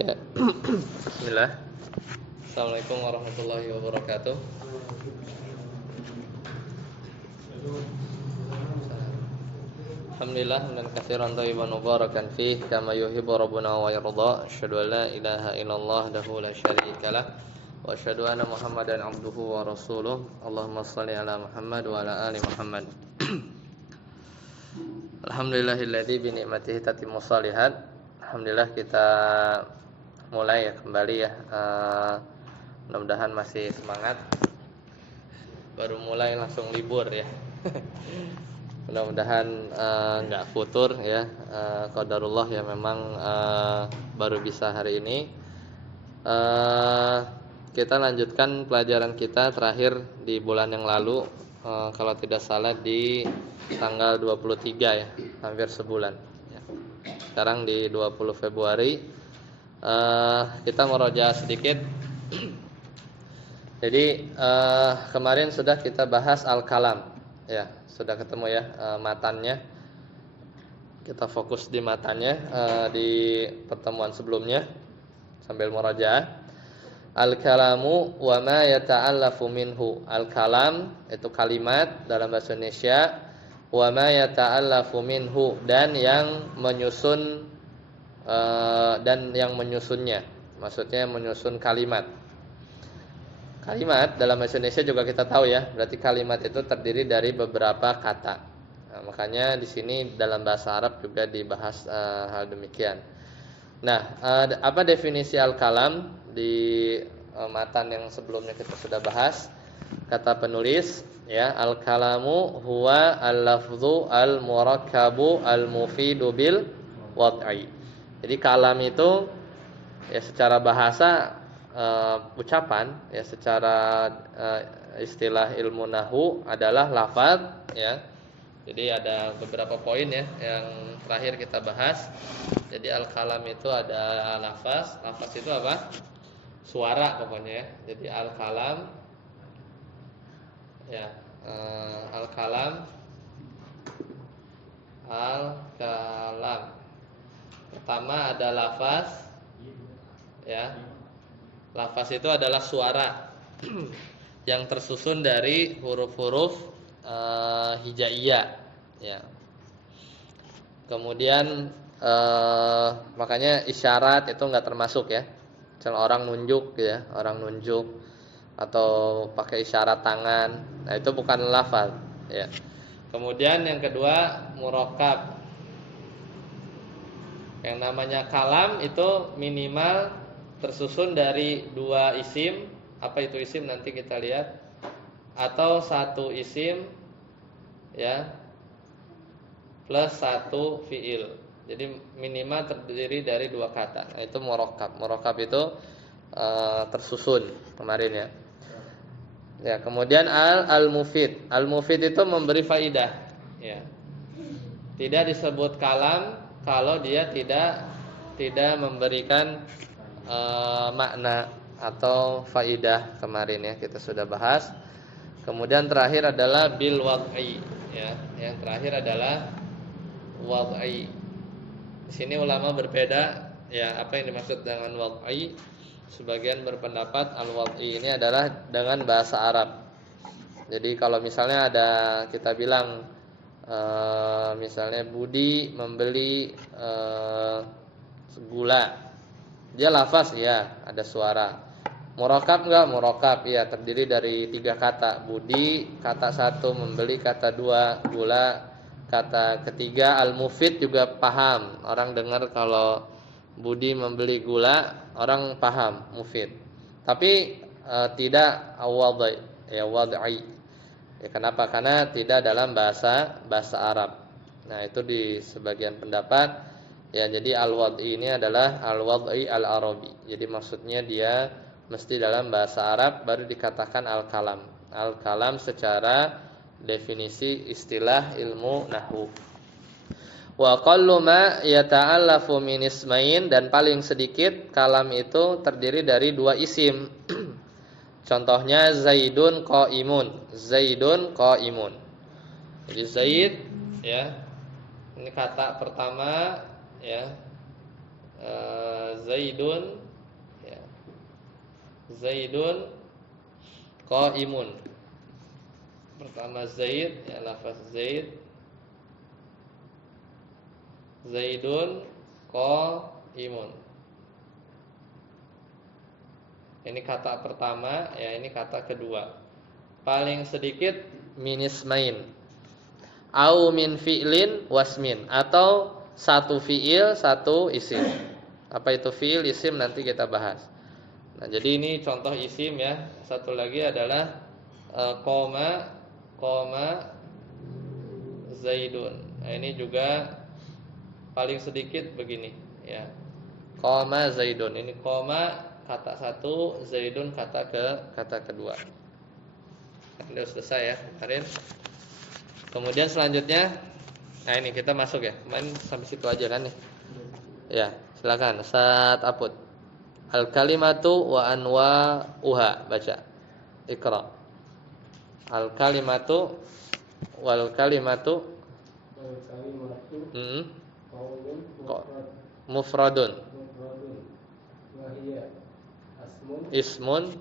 Ya. Bismillah. Assalamualaikum warahmatullahi wabarakatuh. Alhamdulillah dan katsiran thayyiban mubarakan fih kama yuhibbu rabbuna wa yarda. Asyhadu an la ilaha illallah wahdahu la syarikalah wa asyhadu anna Muhammadan abduhu wa rasuluh. Allahumma shalli ala Muhammad wa ala ali Muhammad. Alhamdulillahilladzi bi ni'matihi tatimmu shalihat. Alhamdulillah kita mulai ya kembali ya. Mudah-mudahan masih semangat. Baru mulai langsung libur ya. Mudah-mudahan nggak futur ya. Qadarullah ya memang baru bisa hari ini. Kita lanjutkan pelajaran kita terakhir di bulan yang lalu, kalau tidak salah di tanggal 23 ya, hampir sebulan ya. Sekarang di 20 Februari. Kita meroja sedikit. Jadi kemarin sudah kita bahas al-kalam ya, sudah ketemu ya matannya. Kita fokus di matannya di pertemuan sebelumnya sambil murojaah. Al-kalamu wa ma yata'allafu minhu. Al-kalam itu kalimat dalam bahasa Indonesia, wa ma yata'allafu minhu, dan yang menyusun menyusunnya. Maksudnya menyusun kalimat. Kalimat dalam bahasa Indonesia juga kita tahu ya, berarti kalimat itu terdiri dari beberapa kata. Nah, makanya di sini dalam bahasa Arab juga dibahas hal demikian. Nah, apa definisi al-kalam di matan yang sebelumnya kita sudah bahas? Kata penulis ya, al-kalamu huwa al-lafdhu al-murakkabu al-mufidu bil wad'i. Jadi kalam itu ya secara bahasa ucapan ya, secara istilah ilmu nahwu adalah lafaz ya. Jadi ada beberapa poin ya yang terakhir kita bahas. Jadi al-kalam itu ada lafaz. Lafaz itu apa? Suara pokoknya ya. Jadi al-kalam ya, al-kalam pertama ada lafaz ya. Lafaz itu adalah suara yang tersusun dari huruf-huruf hijaiyah ya. Kemudian makanya isyarat itu enggak termasuk ya. Misalnya orang nunjuk ya, orang nunjuk atau pakai isyarat tangan. Nah, itu bukan lafaz ya. Kemudian yang kedua murakkab. Yang namanya kalam itu minimal tersusun dari dua isim. Apa itu isim nanti kita lihat. Atau satu isim ya plus satu fiil. Jadi minimal terdiri dari dua kata. Nah, itu murakkab. Murakkab itu tersusun kemarin ya. Ya, kemudian al-mufid. Al-mufid itu memberi faidah ya. Tidak disebut kalam kalau dia tidak memberikan makna atau faidah kemarin ya, kita sudah bahas. Kemudian terakhir adalah bil wad'i ya. Yang terakhir adalah wad'i. Di sini ulama berbeda ya, apa yang dimaksud dengan wad'i. Sebagian berpendapat al-wad'i ini adalah dengan bahasa Arab. Jadi kalau misalnya ada kita bilang misalnya Budi membeli gula, dia lafaz ya, ada suara. Murakkab enggak? Murakkab ya, terdiri dari tiga kata. Budi kata satu, membeli kata dua, gula kata ketiga. Al-mufid juga paham. Orang dengar kalau Budi membeli gula, orang paham mufid. Tapi tidak wad'i ya, wad'i. Ya, kenapa? Karena tidak dalam bahasa Arab. Nah, itu di sebagian pendapat ya. Jadi al-wad'i ini adalah al-wad'i al-arabi. Jadi maksudnya dia mesti dalam bahasa Arab baru dikatakan al-kalam. Al-kalam secara definisi istilah ilmu nahwu. Wa qallu ma yata'allafu min ismain, dan paling sedikit kalam itu terdiri dari dua isim. Contohnya Zaidun qaimun. Zaidun qaimun. Jadi Zaid ya, ini kata pertama ya, Zaidun, ya. Zaidun qaimun. Pertama Zaid, ya, lafaz Zaid. Zaidun qaimun. Ini kata pertama, ya, ini kata kedua. Paling sedikit minismain. Au min fi'lin wasmin, atau satu fi'il, satu isim. Apa itu fi'il, isim nanti kita bahas. Nah, jadi ini contoh isim ya. Satu lagi adalah qoma Zaidun. Nah, ini juga paling sedikit begini ya. Qoma Zaidun. Ini qoma kata satu, Zaidun kata kedua. Sudah selesai ya kemarin. Kemudian selanjutnya, nah ini kita masuk ya. Kemarin sampai situ aja kan nih. Ya, silakan Ustaz Apud. Al kalimatu wa anwa'uha, baca. Iqra. Al kalimatu wal kalimatu mufradun wa hiya ismun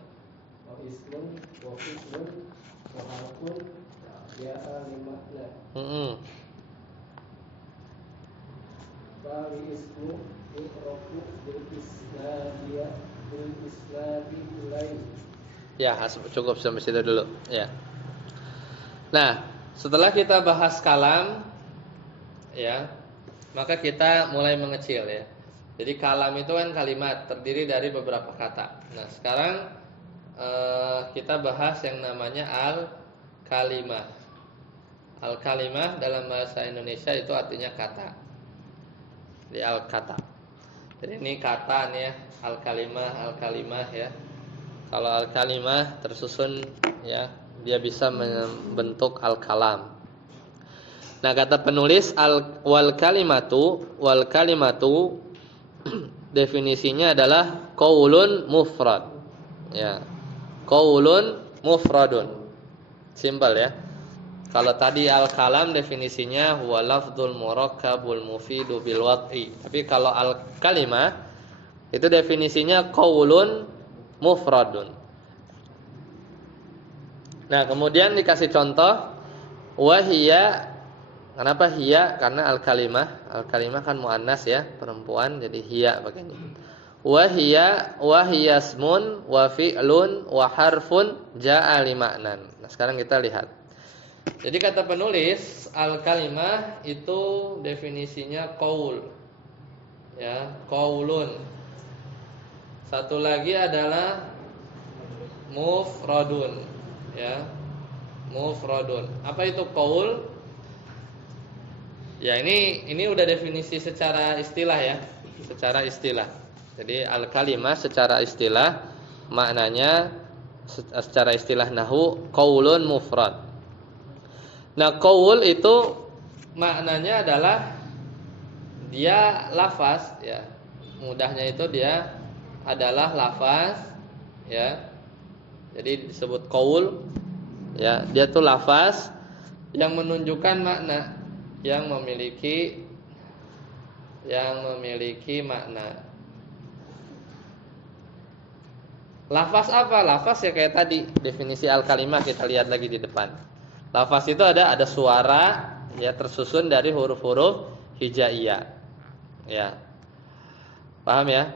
wa fi'lun wa harfun ja'a li makna. Bali ismu yuqrabu bil isnadi ilaih. Ya, cukup sampai situ dulu ya. Nah, setelah kita bahas kalam ya, maka kita mulai mengecil ya. Jadi kalam itu kan kalimat terdiri dari beberapa kata. Nah, sekarang kita bahas yang namanya al-kalimah. Al-kalimah dalam bahasa Indonesia itu artinya kata. Di al-kata. Jadi ini kata nih ya, al-kalimah ya. Kalau al-kalimah tersusun ya, dia bisa membentuk al-kalam. Nah, kata penulis wal kalimatu definisinya adalah qaulun mufrad. Ya. Qaulun mufradun. Simpel ya. Kalau tadi al-kalam definisinya huwa lafdzul murakkabul mufidu bil wad'i. Tapi kalau al-kalimah itu definisinya qaulun mufradun. Nah, kemudian dikasih contoh wahia. Kenapa hiya? Karena al-kalimah kan muannas ya, perempuan, jadi hiya begini. Wahia ismun wa fi'lun wa harfun ja'a li ma'nan. Nah, sekarang kita lihat. Jadi kata penulis al-kalimah itu definisinya qaul. Ya, qaulun. Satu lagi adalah mufradun. Ya. Mufradun. Apa itu qaul? Ya, ini udah definisi secara istilah ya. Secara istilah. Jadi al-kalimah secara istilah maknanya secara istilah nahwu qaulun mufrad. Nah, qaul itu maknanya adalah dia lafaz ya. Mudahnya itu dia adalah lafaz ya. Jadi disebut qaul ya, dia tuh lafaz yang menunjukkan makna, yang memiliki makna. Lafaz apa? Lafaz ya kayak tadi definisi al-kalimah kita lihat lagi di depan. Lafaz itu ada suara ya tersusun dari huruf-huruf hijaiyah. Ya. Paham ya?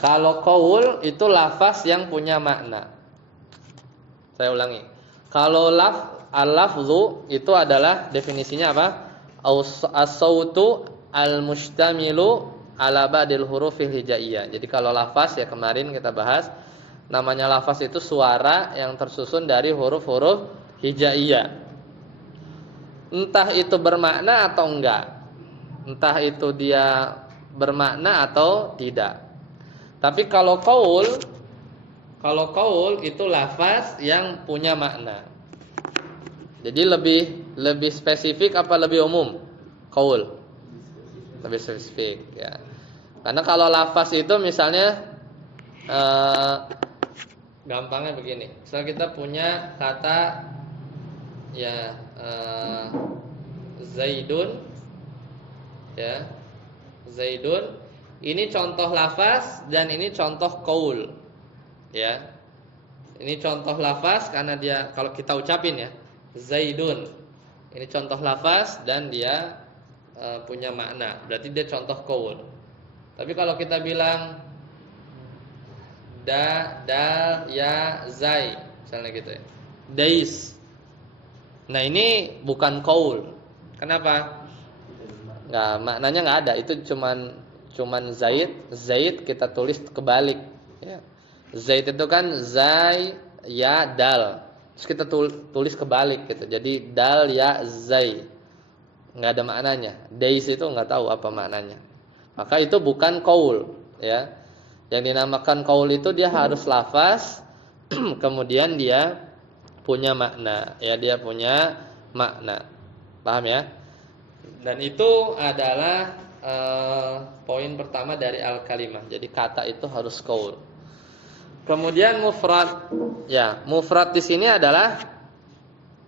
Kalau qaul itu lafaz yang punya makna. Saya ulangi. Kalau al-lafzu itu adalah definisinya apa? As-sautu al-mustamilu ala ba'dil hurufil hijaiyah. Jadi kalau lafaz ya kemarin kita bahas namanya lafaz itu suara yang tersusun dari huruf-huruf hijaiyah. Entah itu bermakna atau enggak. Entah itu dia bermakna atau tidak. Tapi kalau qaul itu lafaz yang punya makna. Jadi lebih spesifik apa lebih umum? Qaul. Lebih spesifik ya. Karena kalau lafaz itu misalnya gampangnya begini. Misal kita punya kata ya Zaidun ya. Zaidun Ini contoh lafaz dan ini contoh qaul. Ya. Ini contoh lafaz karena dia kalau kita ucapin ya, Zaidun. Ini contoh lafaz dan dia punya makna. Berarti dia contoh qaul. Tapi kalau kita bilang dal ya zai misalnya gitu ya. Dais. Nah, ini bukan qaul. Kenapa? Nggak, maknanya nggak ada. Itu cuman Zaid kita tulis kebalik ya. Zaid itu kan zai ya dal. Terus kita tulis kebalik gitu. Jadi dal ya zai. Nggak ada maknanya. Dais itu nggak tahu apa maknanya. Maka itu bukan qaul ya. Yang dinamakan qaul itu dia harus lafaz kemudian dia punya makna ya, dia punya makna. Paham ya? Dan itu adalah poin pertama dari al-kalimah. Jadi kata itu harus qaul. Kemudian mufrad. Ya, mufrad di sini adalah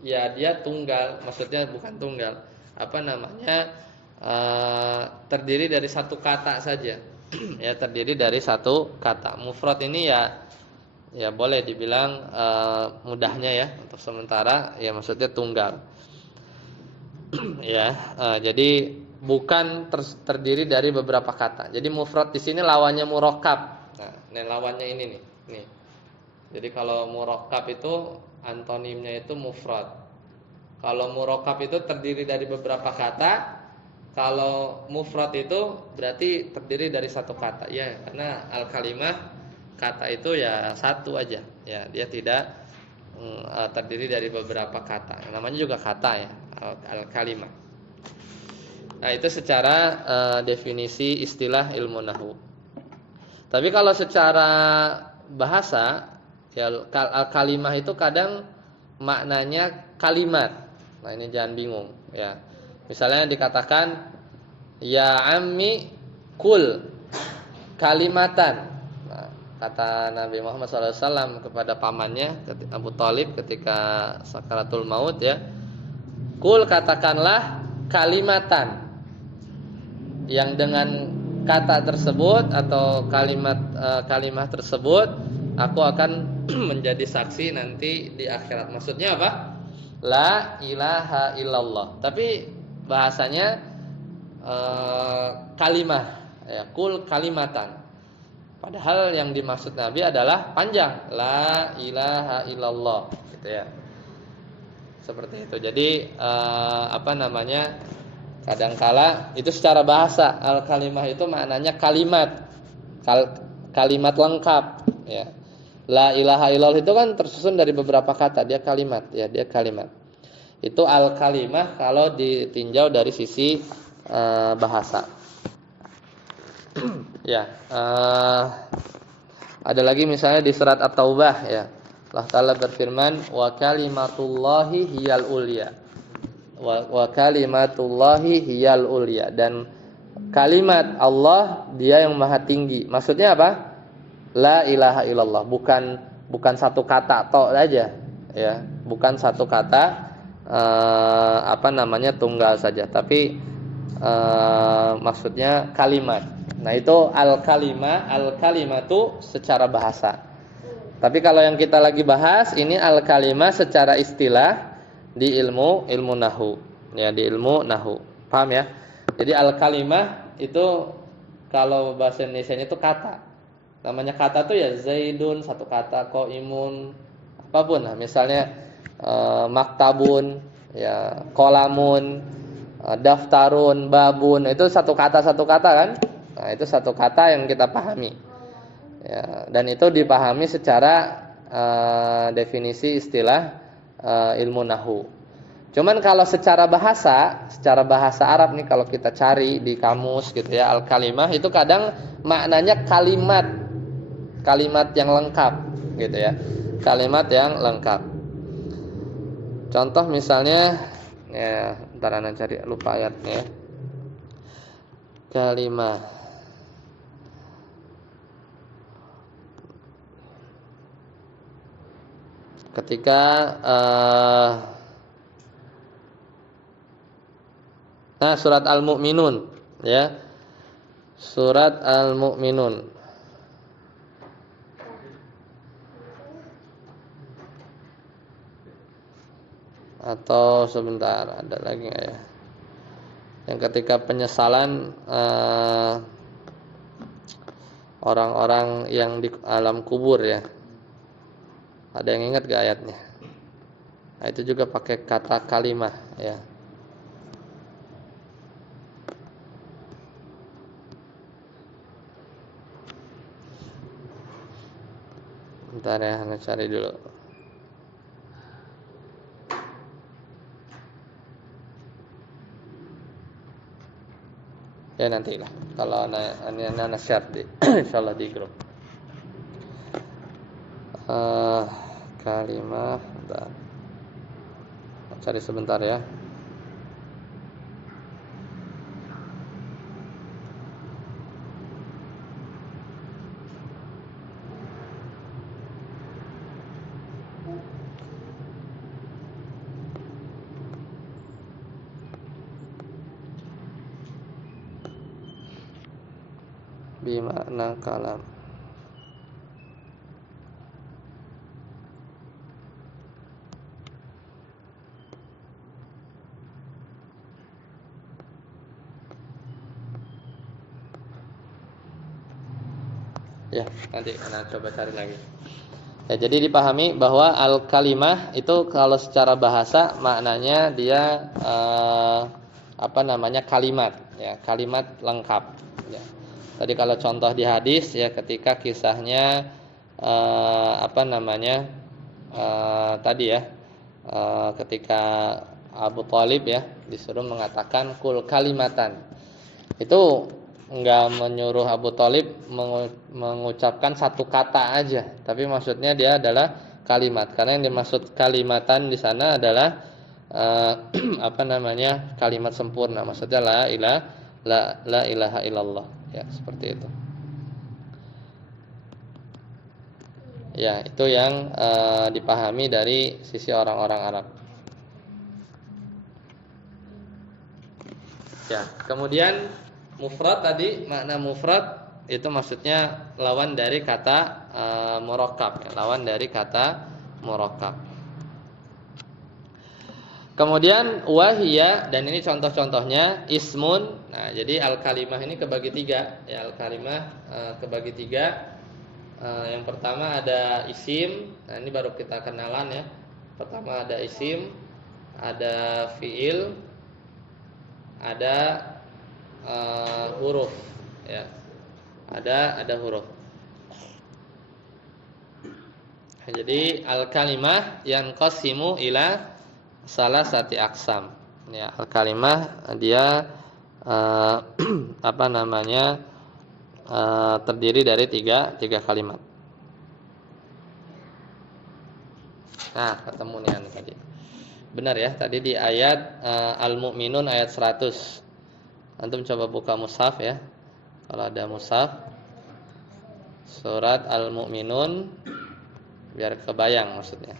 ya dia tunggal, maksudnya bukan tunggal. Apa namanya? Terdiri dari satu kata saja. Ya, terdiri dari satu kata. Mufrad ini ya boleh dibilang mudahnya ya untuk sementara ya maksudnya tunggal. Ya, jadi bukan terdiri dari beberapa kata. Jadi mufrad di sini lawannya murakkab. Nah, ini lawannya ini nih. Nih. Jadi kalau murakkab itu antonimnya itu mufrad. Kalau murakkab itu terdiri dari beberapa kata. Kalau mufrad itu berarti terdiri dari satu kata. Ya, karena al-kalimah kata itu ya satu aja. Ya, dia tidak terdiri dari beberapa kata. Namanya juga kata ya, al-kalimah. Nah, itu secara definisi istilah ilmu nahwu. Tapi kalau secara bahasa ya al-kalimah itu kadang maknanya kalimat. Nah, ini jangan bingung ya. Misalnya dikatakan ya ammi kul kalimatan. Nah, kata Nabi Muhammad SAW kepada pamannya Abu Thalib ketika sakaratul maut ya. Kul katakanlah kalimatan. Yang dengan kata tersebut atau kalimat tersebut aku akan menjadi saksi nanti di akhirat. Maksudnya apa? La ilaha illallah. Tapi bahasanya kalimah ya, kul kalimatan. Padahal yang dimaksud Nabi adalah panjang, la ilaha illallah gitu ya. Seperti itu. Jadi apa namanya? Kadangkala itu secara bahasa al-kalimah itu maknanya kalimat. Kalimat lengkap ya. La ilaha illallah itu kan tersusun dari beberapa kata, dia kalimat ya, dia kalimat. Itu al-kalimah kalau ditinjau dari sisi bahasa. Ya, ada lagi misalnya di surat At-Taubah ya. Allah Ta'ala berfirman, wa kalimatullahi hiyal ulya. Wa kalimatullahi hiyal ulya, dan kalimat Allah dia yang maha tinggi. Maksudnya apa? La ilaha illallah, bukan satu kata tok aja ya, bukan satu kata apa namanya tunggal saja, tapi maksudnya kalimat. Nah, itu al-kalimatu secara bahasa. Tapi kalau yang kita lagi bahas ini al-kalimah secara istilah di ilmu nahwu ya, di ilmu nahwu. Paham ya? Jadi al-kalimah itu kalau bahasa Indonesia itu kata. Namanya kata tuh ya zaidun satu kata, qaimun apapun. Nah, misalnya maktabun ya, qalamun, daftarun, babun, itu satu kata kan? Nah, itu satu kata yang kita pahami. Ya, dan itu dipahami secara definisi istilah ilmu nahwu. Cuman kalau secara bahasa Arab nih kalau kita cari di kamus gitu ya, al-kalimah itu kadang maknanya kalimat yang lengkap gitu ya. Kalimat yang lengkap. Contoh misalnya ya, ntar ana cari lupa ayatnya ya. Kalimah. Ketika surat Al-Mu'minun ya. Surat Al-Mu'minun. Atau sebentar, ada lagi nggak ya? Yang ketika penyesalan orang-orang yang di alam kubur ya. Ada yang ingat gak ayatnya? Nah, itu juga pakai kata kalimah ya. Bentar ya, saya cari dulu. Ya nantilah. Kalau anak share di insyaallah di grup. Kalimah. Bentar. Cari sebentar ya. Bimakna kalam. Ya, nanti Ana coba cari lagi. Ya, jadi dipahami bahwa al-kalimah itu kalau secara bahasa maknanya dia kalimat, ya, kalimat lengkap. Ya. Tadi kalau contoh di hadis ya ketika kisahnya ketika Abu Thalib ya disuruh mengatakan kul kalimatan. Itu enggak menyuruh Abu Thalib mengucapkan satu kata aja, tapi maksudnya dia adalah kalimat. Karena yang dimaksud kalimatan di sana adalah kalimat sempurna. Maksudnya la ilaha illallah. Ya, seperti itu. Ya, itu yang dipahami dari sisi orang-orang Arab. Ya, kemudian mufrad tadi, makna mufrad itu maksudnya lawan dari kata murakkab, ya, lawan dari kata murakkab. Kemudian wahiyya, dan ini contoh-contohnya ismun. Nah, jadi al-kalimah ini kebagi tiga, ya, al-kalimah kebagi tiga. Yang pertama ada isim. Nah, ini baru kita kenalan ya. Pertama ada isim, ada fiil, ada huruf ya. Ada huruf. Jadi al-kalimah yanqasimu ila salasati aqsam. Ya, al-kalimah dia terdiri dari tiga kalimat. Nah, ketemu nih tadi. Benar ya, tadi di ayat Al-Mu'minun ayat 100. Antum coba buka mushaf ya. Kalau ada mushaf surat Al-Mu'minun biar kebayang maksudnya.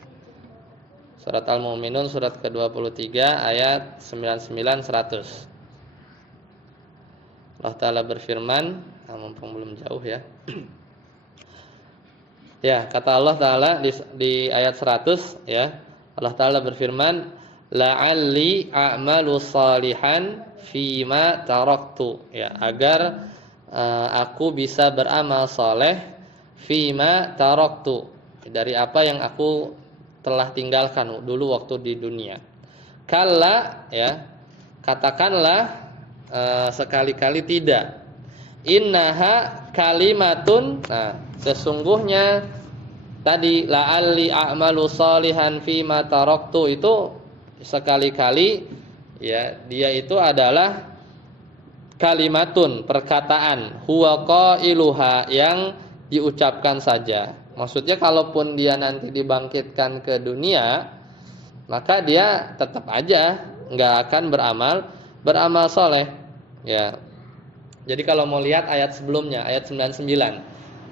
Surat Al-Mu'minun surat ke-23 ayat 99 100. Allah Ta'ala berfirman, mumpung belum jauh ya. Ya, kata Allah Ta'ala di ayat 100 ya. Allah Ta'ala berfirman, la'alli a'malu salihan fima taraktu, ya, agar aku bisa beramal soleh fima taraktu, dari apa yang aku telah tinggalkan dulu waktu di dunia. Kalla, ya, katakanlah sekali-kali tidak. Innaha kalimatun. Nah, sesungguhnya tadi la'alli a'malu salihan fima taraktu itu sekali-kali ya, dia itu adalah kalimatun, perkataan, huwa qailuha, yang diucapkan saja. Maksudnya kalaupun dia nanti dibangkitkan ke dunia, maka dia tetap aja enggak akan beramal soleh. Ya. Jadi kalau mau lihat ayat sebelumnya, ayat 99.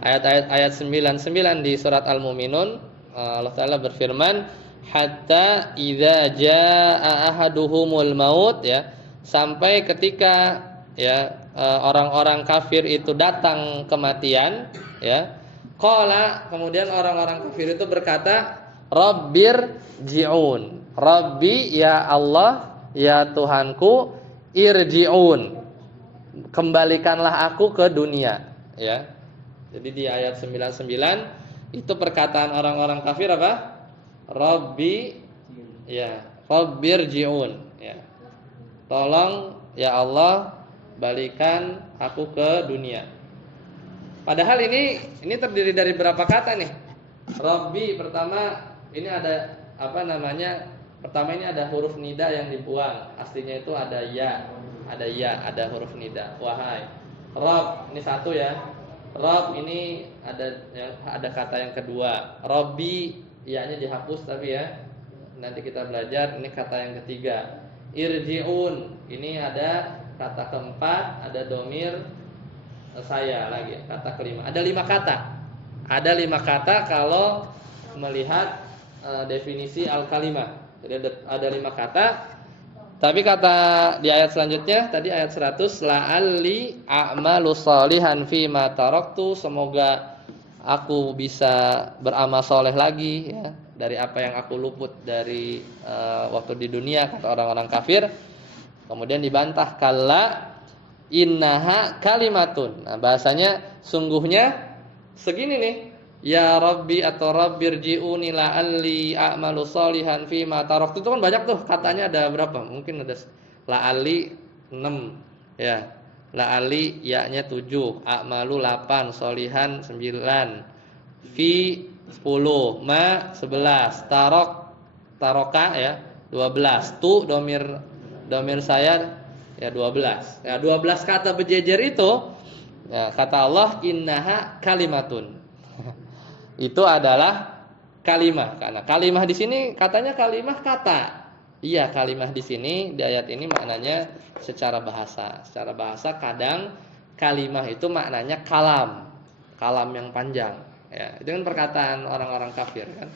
Ayat 99 di surat Al-Mu'minun, Allah Ta'ala berfirman, hatta idza jaa ahaduhumul maut, ya, sampai ketika ya orang-orang kafir itu datang kematian, ya. Qala, kemudian orang-orang kafir itu berkata, Rabbir ji'un. Rabbi, ya Allah, ya Tuhanku, irji'un. Kembalikanlah aku ke dunia, ya. Jadi di ayat 99 itu perkataan orang-orang kafir apa? Rabbi, ya, Rabbir ji'un, ya. Tolong ya Allah, balikan aku ke dunia. Padahal ini terdiri dari berapa kata nih? Rabbi pertama ini ada apa namanya? Pertama ini ada huruf nida yang dibuang. Aslinya itu ada ya, ada huruf nida. Wahai. Rabb ini satu ya. Rabb ini ada kata yang kedua. Rabbi ya-nya dihapus tapi ya. Nanti kita belajar ini kata yang ketiga. Irji'un ini ada kata keempat, ada domir saya lagi, kata kelima. Ada 5 kata. Ada 5 kata kalau melihat definisi al-kalimah. Jadi ada 5 kata. Tapi kata di ayat selanjutnya, tadi ayat 100, la'alli a'malu shalihan fi ma taraktu, semoga aku bisa beramal soleh lagi ya, dari apa yang aku luput dari waktu di dunia, kata orang-orang kafir. Kemudian dibantah, kalla innaha kalimatun. Nah, bahasanya sungguhnya segini nih. Ya Rabbi atau Rabbirji'uni la'alli a'malu shalihan fi ma taraktu. Itu kan banyak tuh katanya, ada berapa? Mungkin ada la'alli 6 ya. La'alli ya-nya 7, a'malu 8, sholihan 9, fi 10, ma 11, taroka ya 12, tu domir saya ya 12. Ya 12 kata berjejer itu ya, kata Allah innaha kalimatun. Itu adalah kalimah. Karena kalimah di sini katanya kalimah kata. Iya, kalimah di sini di ayat ini maknanya secara bahasa. Secara bahasa kadang kalimah itu maknanya kalam. Kalam yang panjang. Ya, itu kan perkataan orang-orang kafir kan.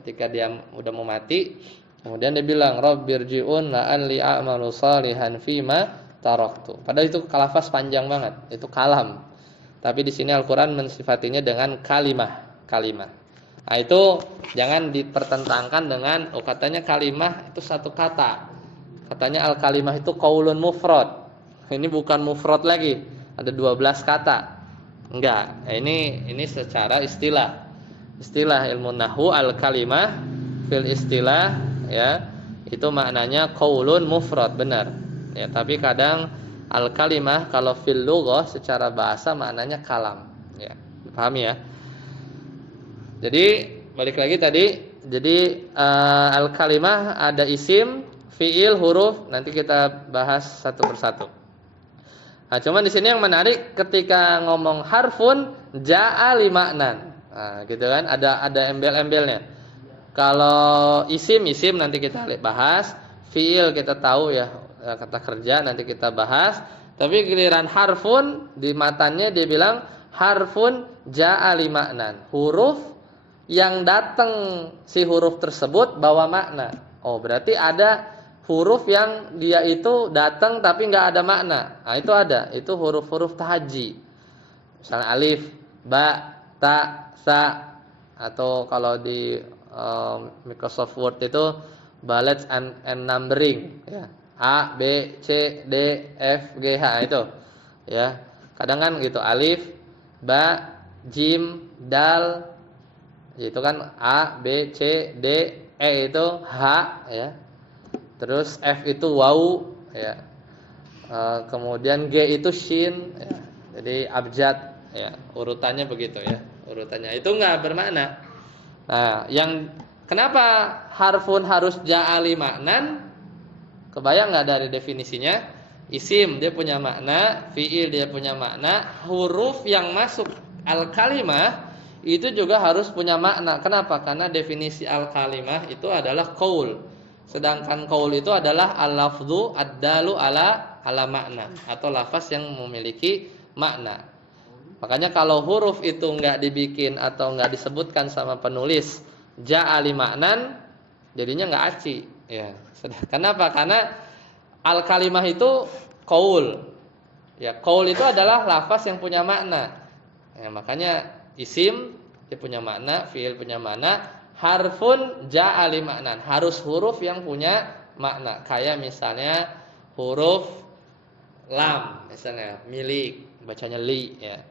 Ketika dia udah mau mati, kemudian dia bilang Rabbirji'un la'alli a'malu shalihan fima taraktu. Padahal itu lafaz panjang banget. Itu kalam. Tapi di sini Al-Qur'an mensifatinya dengan kalimah. Nah itu jangan dipertentangkan dengan katanya kalimah itu satu kata. Katanya al-kalimah itu qaulun mufrad. Ini bukan mufrad lagi. Ada 12 kata. Enggak. Ini secara istilah. Istilah ilmu nahwu al-kalimah fil istilah ya, itu maknanya qaulun mufrad, benar. Ya, tapi kadang al-kalimah kalau fil lughah secara bahasa maknanya kalam. Ya, pahami ya? Jadi balik lagi tadi, jadi al-kalimah ada isim, fiil, huruf, nanti kita bahas satu persatu. Nah, cuman di sini yang menarik ketika ngomong harfun jaa li maknan. Nah, gitu kan, ada embel-embelnya. Kalau isim nanti kita bahas, fiil kita tahu ya, kata kerja nanti kita bahas. Tapi giliran harfun di matannya dia bilang harfun jaa li maknan. Huruf yang datang si huruf tersebut bawa makna. Oh, berarti ada huruf yang dia itu datang tapi nggak ada makna. Nah, itu ada. Itu huruf-huruf tahaji. Misalnya alif, ba, ta, sa, atau kalau di Microsoft Word itu bullets and numbering ya. A, B, C, D, F, G, H itu. Ya. Kadang kan gitu, alif, ba, jim, dal, itu kan A, B, C, D, E itu H ya. Terus F itu waw ya. Kemudian G itu shin ya. Jadi abjad ya. Urutannya begitu ya. Urutannya itu enggak bermakna. Nah, yang kenapa harfun harus ja'ali maknan? Kebayang enggak dari definisinya? Isim dia punya makna, fiil dia punya makna, huruf yang masuk al-kalimah itu juga harus punya makna. Kenapa? Karena definisi al-kalimah itu adalah qaul. Sedangkan qaul itu adalah al-lafdhu ad-dalu ala makna, atau lafaz yang memiliki makna. Makanya kalau huruf itu enggak dibikin atau enggak disebutkan sama penulis ja'ali maknan, jadinya enggak aci ya. Kenapa? Karena al-kalimah itu qaul. Ya, qaul itu adalah lafaz yang punya makna. Ya, makanya isim dia punya makna, fiil punya makna, harfun ja'a li maknan, harus huruf yang punya makna. Kayak misalnya huruf lam, misalnya milik, bacanya li ya.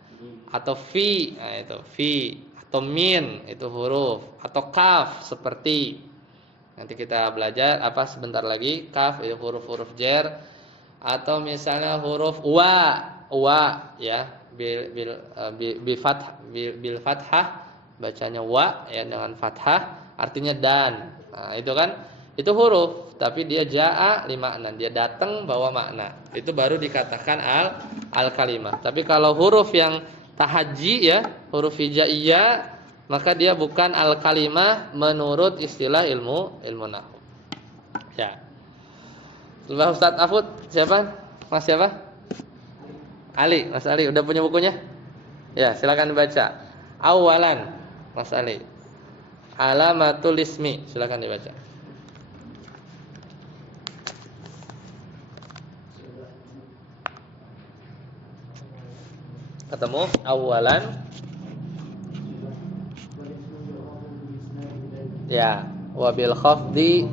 Atau fi, nah itu fi, atau min itu huruf, atau kaf seperti nanti kita belajar apa sebentar lagi, kaf itu huruf-huruf jar, atau misalnya huruf wa ya bil fathah bacanya wa ya dengan fathah artinya dan. Nah, itu kan itu huruf tapi dia jaa li makna, dia datang bawa makna. Itu baru dikatakan al kalimah. Tapi kalau huruf yang tahajji ya, huruf hijaiyah, maka dia bukan al kalimah menurut istilah ilmu nahwu. Ya. Coba Ustaz Afud, siapa? Mas siapa? Ali, Mas Ali udah punya bukunya? Ya, silakan dibaca. Awalan, Mas Ali. Alamatul ismi, silakan dibaca. Ketemu awalan. Ya, wabil khafdi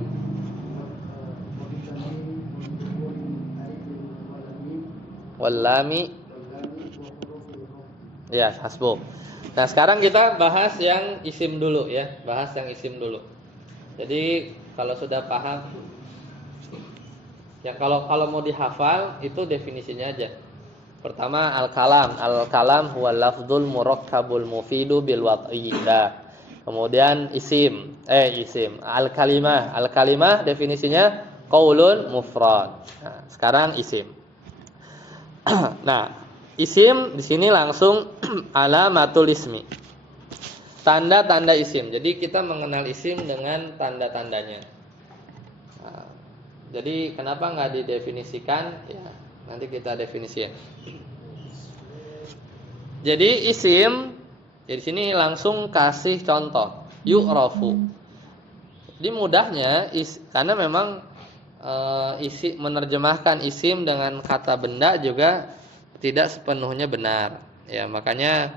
wallami. Ya, hasbuk. Nah, sekarang kita bahas yang isim dulu ya, bahas yang isim dulu. Jadi, kalau sudah paham ya kalau mau dihafal itu definisinya aja. Pertama al-kalam. Al-kalam huwa lafdzul murakkabul mufidu bil wad'i. Kemudian isim. Al-kalimah. Al-kalimah definisinya qaulun mufrad. Nah, sekarang isim. Nah, isim di sini langsung alamatul ismi. Tanda-tanda isim. Jadi kita mengenal isim dengan tanda-tandanya. Nah, jadi kenapa nggak didefinisikan? Ya, nanti kita definisikan. Jadi isim di sini langsung kasih contoh yu'rafu. Jadi mudahnya karena memang isi menerjemahkan isim dengan kata benda juga tidak sepenuhnya benar. Ya, makanya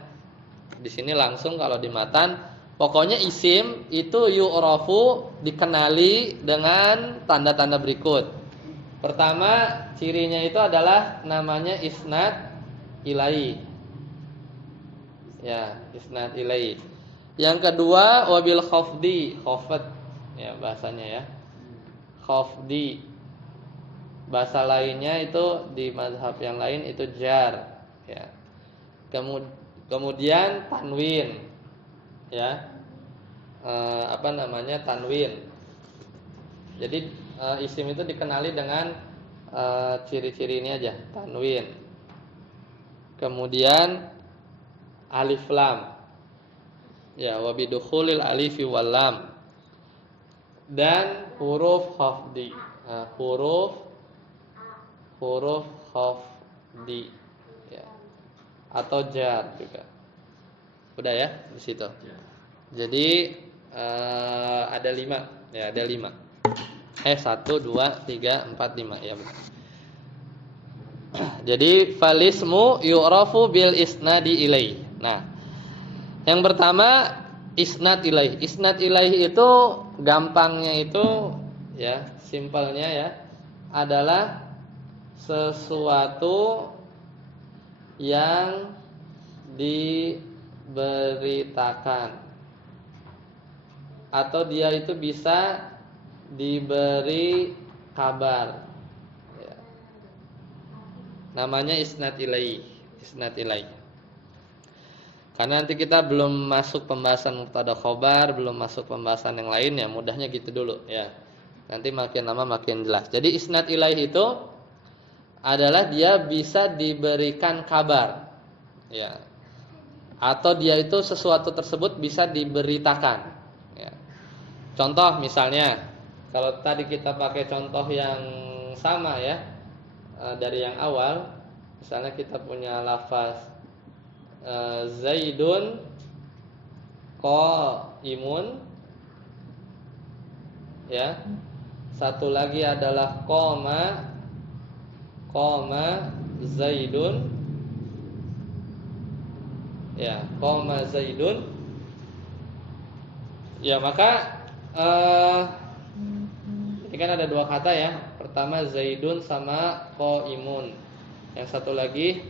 di sini langsung kalau di matan pokoknya isim itu yu'rafu dikenali dengan tanda-tanda berikut. Pertama, cirinya itu adalah namanya isnad ilai. Ya, isnad ilai. Yang kedua, wabil khafdi, khafat ya bahasanya ya. Khafdi. Bahasa lainnya itu di mazhab yang lain itu jar ya. Kemudian tanwin. Ya. Tanwin. Jadi isim itu dikenali dengan ciri-ciri ini aja, tanwin. Kemudian alif lam. Ya, wa bidukhulil alifi wal lam. Dan huruf khafdi. Nah, huruf khafdi ya. Atau jar juga. Udah ya di situ. Jadi ada 5. Ya, ada 5. 1 2 3 4 5 ya benar. Jadi falismu yu'rafu bil isnadi ilai. Nah, yang pertama isnad ilaih. Isnad ilaih itu gampangnya itu ya, simpelnya ya, adalah sesuatu yang diberitakan atau dia itu bisa diberi kabar. Ya. Namanya isnad ilaih. Isnad ilaih. Karena nanti kita belum masuk pembahasan mubtada khobar, belum masuk pembahasan yang lain ya, mudahnya gitu dulu ya. Nanti makin lama makin jelas. Jadi isnad ilaih itu adalah dia bisa diberikan kabar. Ya. Atau dia itu sesuatu tersebut bisa diberitakan. Ya. Contoh misalnya, kalau tadi kita pakai contoh yang sama ya, dari yang awal, misalnya kita punya lafaz Zaidun qaimun ya. Satu lagi adalah qoma Zaidun. Ya, qoma Zaidun. Ya, maka ini kan ada dua kata ya. Pertama Zaidun sama qaimun. Yang satu lagi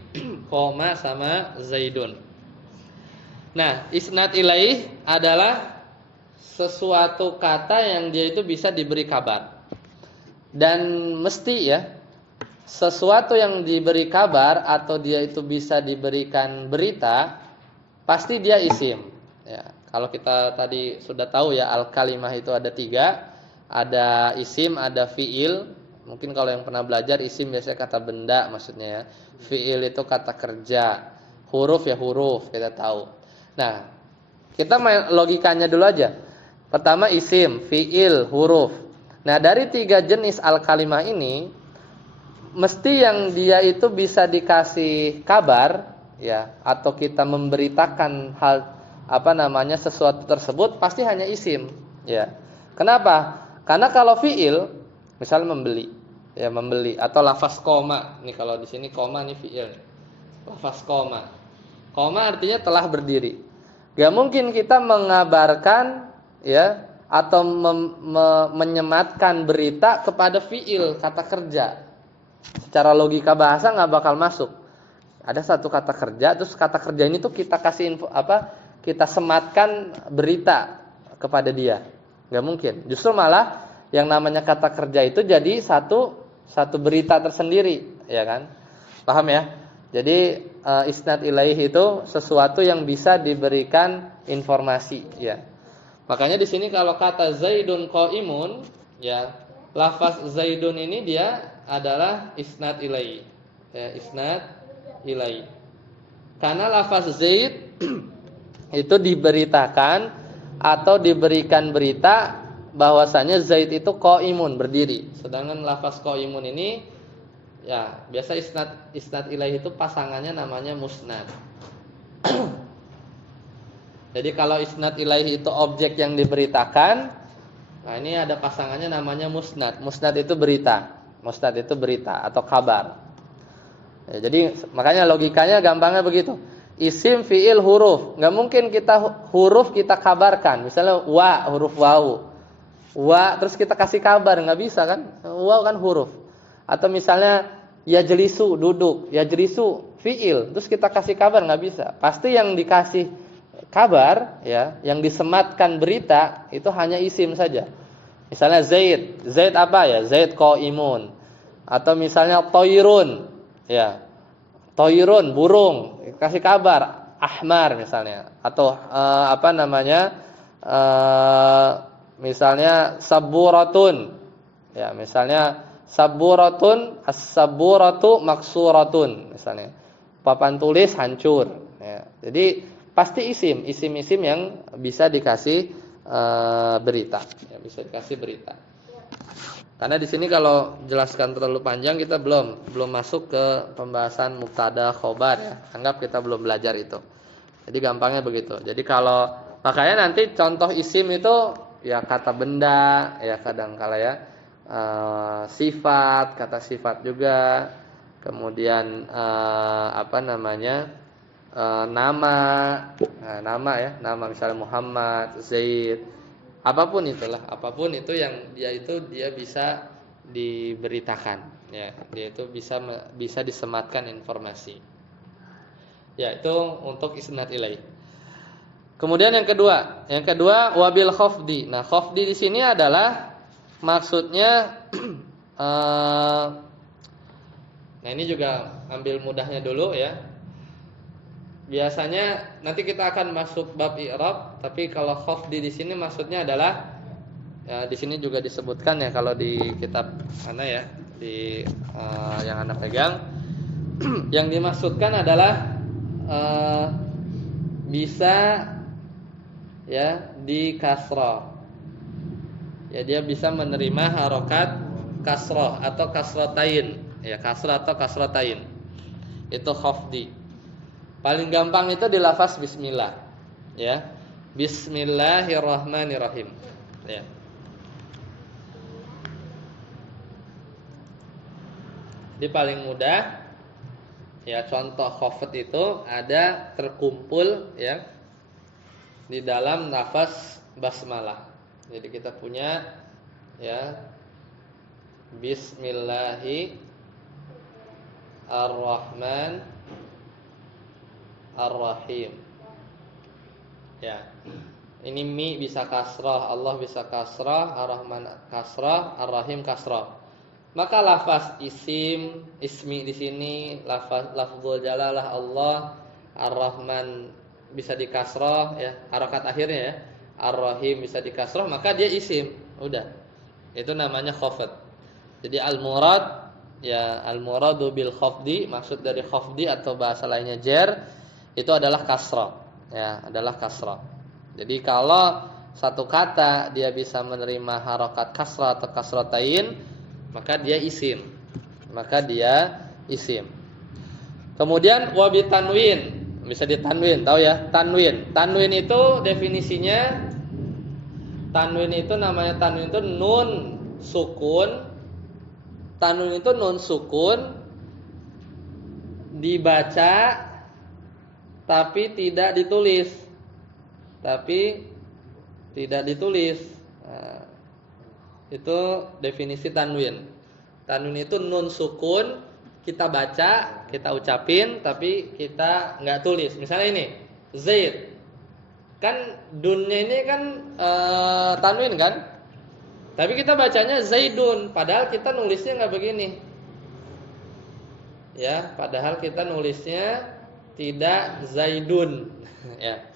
qoma sama Zaidun. Nah, isnad ilaih adalah sesuatu kata yang dia itu bisa diberi kabar. Dan mesti ya, sesuatu yang diberi kabar atau dia itu bisa diberikan berita, pasti dia isim. Ya, kalau kita tadi sudah tahu ya, al-kalimah itu ada 3, ada isim, ada fiil. Mungkin kalau yang pernah belajar, isim biasanya kata benda maksudnya ya. Fiil itu kata kerja. Huruf ya huruf, kita tahu. Nah, kita main logikanya dulu aja. Pertama isim, fiil, huruf. Nah, dari 3 jenis al-kalimah ini, mesti yang dia itu bisa dikasih kabar ya, atau kita memberitakan hal sesuatu tersebut, pasti hanya isim ya. Kenapa? Karena kalau fiil, misal membeli ya, membeli, atau lafaz koma. Nih kalau di sini koma nih fiil. Lafaz koma. Koma artinya telah berdiri. Gak mungkin kita mengabarkan ya, atau menyematkan berita kepada fiil, kata kerja. Secara logika bahasa nggak bakal masuk. Ada satu kata kerja, terus kata kerja ini tuh kita kasih info kita sematkan berita kepada dia. Nggak mungkin. Justru malah yang namanya kata kerja itu jadi satu berita tersendiri, ya kan? Paham ya? Jadi isnad ilaih itu sesuatu yang bisa diberikan informasi, ya. Makanya di sini kalau kata Zaidun qaimun, ya, lafaz Zaidun ini dia adalah isnad ilaih. Ya, isnad ilaih. Karena lafaz Zaid itu diberitakan atau diberikan berita bahwasanya Zaid itu qaimun, berdiri. Sedangkan lafaz qaimun ini ya, biasa isnad ilaih itu pasangannya namanya musnad. Jadi kalau isnad ilaih itu objek yang diberitakan, nah ini ada pasangannya namanya musnad. Musnad itu berita. Musnad itu berita atau kabar. Ya, jadi makanya logikanya gampangnya begitu. Isim, fiil, huruf. Nggak mungkin huruf kita kabarkan. Misalnya wa, huruf wawu. Wa terus kita kasih kabar, nggak bisa kan? Wa kan huruf. Atau misalnya yajlisu, duduk. Yajlisu, fiil. Terus kita kasih kabar, nggak bisa. Pasti yang dikasih kabar ya, yang disematkan berita itu hanya isim saja. Misalnya Zaid. Zaid apa ya? Zaid qaimun. Atau misalnya toirun, ya. Toirun, burung. Kasih kabar ahmar misalnya. Atau misalnya saburatun. Ya, misalnya saburatun, as-saburatu maksuratun misalnya. Papan tulis hancur, ya. Jadi pasti isim-isim yang bisa dikasih berita, ya, bisa dikasih berita. Karena di sini kalau jelaskan terlalu panjang kita belum masuk ke pembahasan mubtada khobar ya. Anggap kita belum belajar itu. Jadi gampangnya begitu. Jadi kalau makanya nanti contoh isim itu ya kata benda, ya kadang-kala ya sifat, kata sifat juga. Kemudian nama, nama ya, nama misalnya Muhammad, Zaid, apapun itulah, apapun itu yang dia bisa diberitakan, ya, dia itu bisa disematkan informasi. Ya, itu untuk isnad ilaih. Kemudian yang kedua wabil khafdi. Nah, khafdi di sini adalah maksudnya nah ini juga ambil mudahnya dulu ya. Biasanya nanti kita akan masuk bab i'rab, tapi kalau khafdi di sini maksudnya adalah ya, di sini juga disebutkan ya kalau di kitab mana ya, di yang Anda pegang yang dimaksudkan adalah bisa ya di kasrah. Ya, dia bisa menerima harokat kasrah atau kasratain, ya, kasrah atau kasratain. Itu khafdi. Paling gampang itu di lafaz bismillah, ya. Bismillahirrahmanirrahim, ya. Di paling mudah Ya, contoh khafat itu ada terkumpul ya di dalam nafas basmalah. Jadi kita punya ya Bismillahirrahmanirrahim. Ya. Ini mi bisa kasrah, Allah bisa kasrah, Ar-Rahman kasrah, Ar-Rahim kasrah. Maka lafaz ismi di sini lafzul jalalah Allah, Ar-Rahman bisa dikasrah ya, harakat akhirnya ya. Ar-Rahim bisa dikasrah, maka dia isim. Udah. Itu namanya khafd. Jadi al-murad ya, al-muradu bil khafdi, maksud dari khafdi atau bahasa lainnya jar itu adalah kasrah. Ya, adalah kasrah. Jadi kalau satu kata dia bisa menerima harakat kasrah atau kasratain, maka dia isim. Kemudian wabi tanwin, bisa ditanwin, tahu ya? Tanwin. Tanwin itu definisinya, tanwin itu namanya tanwin itu nun sukun. Tanwin itu nun sukun dibaca tapi tidak ditulis. Nah, itu definisi tanwin. Tanwin itu nun sukun, kita baca, kita ucapin, tapi kita nggak tulis. Misalnya ini, Zaid. Kan dunnya ini kan tanwin kan? Tapi kita bacanya Zaidun, padahal kita nulisnya nggak begini. Ya, padahal kita nulisnya tidak Zaidun. Ya.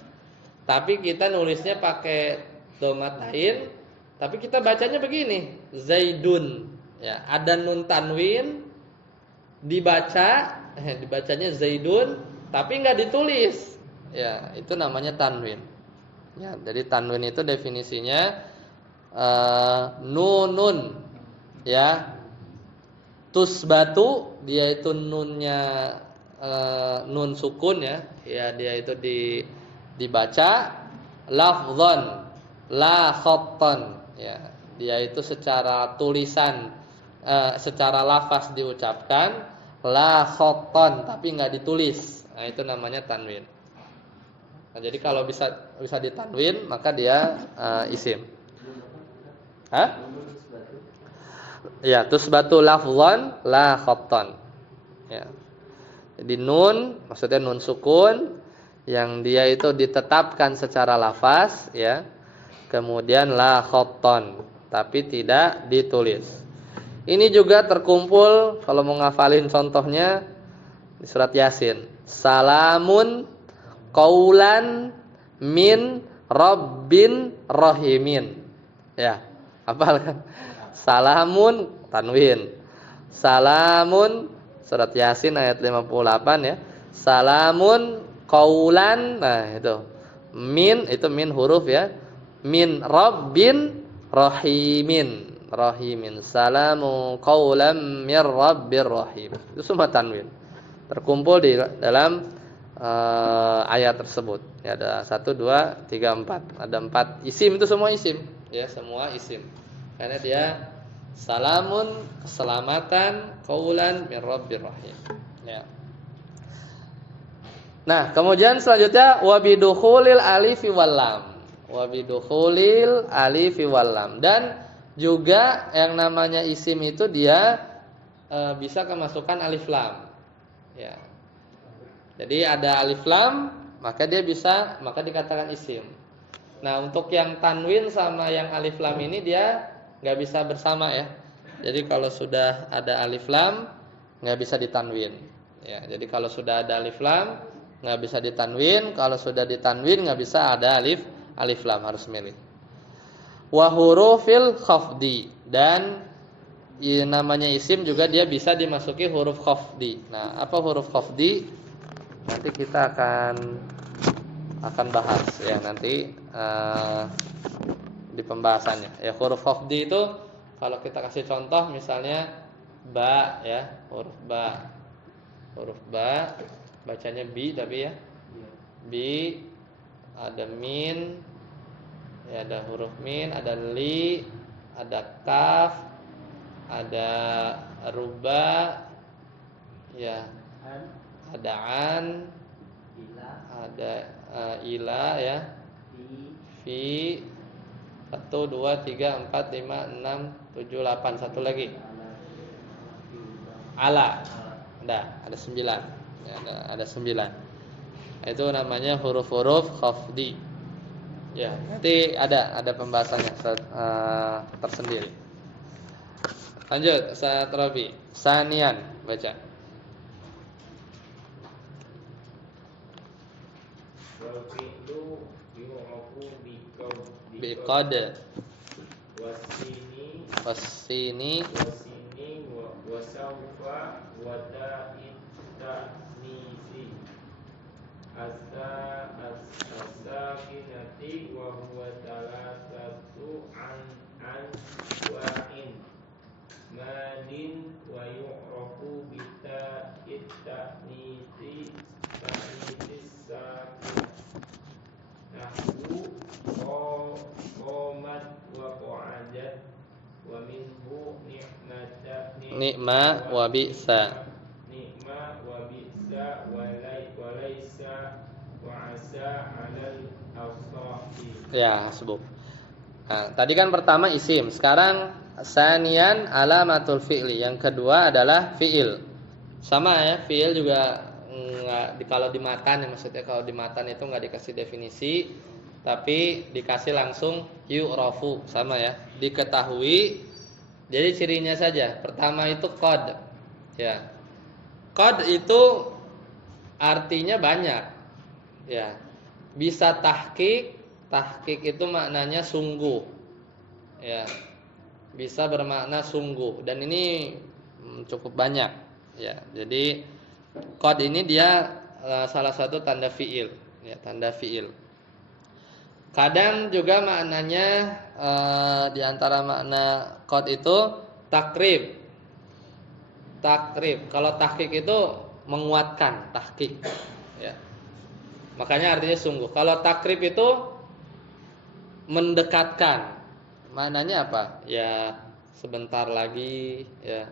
Tapi kita nulisnya pakai domatain, tapi kita bacanya begini, Zaidun. Ya, ada nun tanwin dibacanya Zaidun, tapi nggak ditulis. Ya, itu namanya tanwin. Ya, jadi tanwin itu definisinya nunun. Ya. Tusbatu, dia itu nunnya nun sukun ya. Ya, dia itu dibaca lafzan la khattan ya, dia itu secara tulisan secara lafaz diucapkan la khattan tapi enggak ditulis. Nah, itu namanya tanwin. Nah, jadi kalau bisa ditanwin maka dia isim. Hah? Ya, tusbatu lafzan la khattan. Ya. Jadi nun maksudnya nun sukun yang dia itu ditetapkan secara lafaz ya. Kemudian la khattan tapi tidak ditulis. Ini juga terkumpul kalau mau ngafalin contohnya di surat Yasin. Salamun qaulan min rabbin rahimin. Ya, hafal kan? Salamun tanwin. Salamun surat Yasin ayat 58 ya. Salamun qaulan, nah itu. Min itu min huruf ya. Min rabbin rahimin. Rahimin. Salamu qaulan mir rabbir rahim. Itu semua tanwin. Terkumpul di dalam ayat tersebut. Ya, ada 1 2 3 4. Ada 4 isim, itu semua isim. Ya, semua isim. Karena dia salamun keselamatan, qaulan mir rabbir rahim. Ya. Nah, kemudian selanjutnya wabidukhulil alifi wal lam. Wabidukhulil alifi wal lam. Dan juga yang namanya isim itu dia bisa kemasukan alif lam. Ya. Jadi ada alif lam, maka dikatakan isim. Nah, untuk yang tanwin sama yang alif lam ini dia enggak bisa bersama ya. Jadi kalau sudah ada alif lam enggak bisa ditanwin. Ya, jadi kalau sudah ada alif lam nggak bisa ditanwin, kalau sudah ditanwin nggak bisa ada alif lam, harus milih. Wa hurufil khafdi, dan namanya isim juga dia bisa dimasuki huruf khafdi. Nah, apa huruf khafdi? Nanti kita akan bahas ya nanti di pembahasannya. Ya, huruf khafdi itu kalau kita kasih contoh misalnya ba ya, huruf ba. Huruf ba bacanya bi tapi ya. Bi, ada min, ya ada huruf min, ada li, ada kaf, ada ruba, ya ada an, ada ila ya. Fi 1 2 3 4 5 6 7 8 satu lagi. Ala. Ada 9. Ya, ada 9. Itu namanya huruf-huruf khafdi. Ya, nanti ada pembahasannya tersendiri. Lanjut, Ustaz Rabi. Sanian, baca. Wal fi'lu yu'rafu Biqad wasini wasini wasawfa wa ta'id ta'nisi as-sakinati wa huwa thalathatu an wa'in madin wa yu'rafu bi ta'id ta'nisi sakin nahwu qomat wa qa'adat wa minhu ni'ma wa bi'sa wa laisa wa asa 'alal awsafi. Ya, hasbuk. Nah, tadi kan pertama isim, sekarang sanian alamatul fi'li. Yang kedua adalah fi'il. Sama ya, fi'il juga kalau di matan ya, maksudnya kalau di matan itu enggak dikasih definisi, tapi dikasih langsung yu'rafu, sama ya, diketahui. Jadi cirinya saja. Pertama itu qad. Ya. Qad itu artinya banyak. Ya. Bisa tahqiq. Tahqiq itu maknanya sungguh. Ya. Bisa bermakna sungguh, dan ini cukup banyak. Ya. Jadi qad ini dia salah satu tanda fi'il, ya, tanda fi'il. Kadang juga maknanya di antara makna qad itu takrib. Takrib. Kalau tahqiq itu menguatkan, tahqiq. Ya. Makanya artinya sungguh. Kalau takrib itu mendekatkan. Maknanya apa? Ya, sebentar lagi, ya.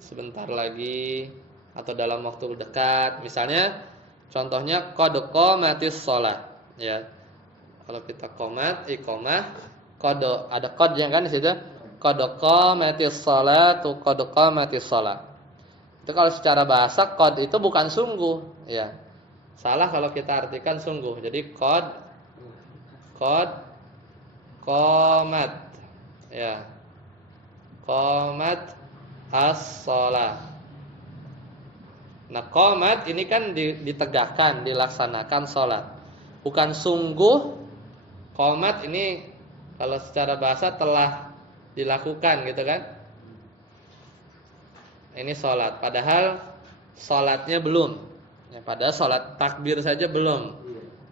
Sebentar lagi atau dalam waktu dekat. Misalnya contohnya qad qamatis shalah, ya. Kalau kita qomat, iqamah, qad ada qad yang kan di situ. Qad qamatis shalatu, qad qamatis shalah. Itu kalau secara bahasa qad itu bukan sungguh, ya. Salah kalau kita artikan sungguh. Jadi qad qamat, ya. Qamat as-shalah. Nah, qamat ini kan ditegakkan, dilaksanakan sholat. Bukan sungguh. Qamat ini kalau secara bahasa telah dilakukan, gitu kan? Ini sholat. Padahal sholatnya belum. Ya, padahal sholat takbir saja belum.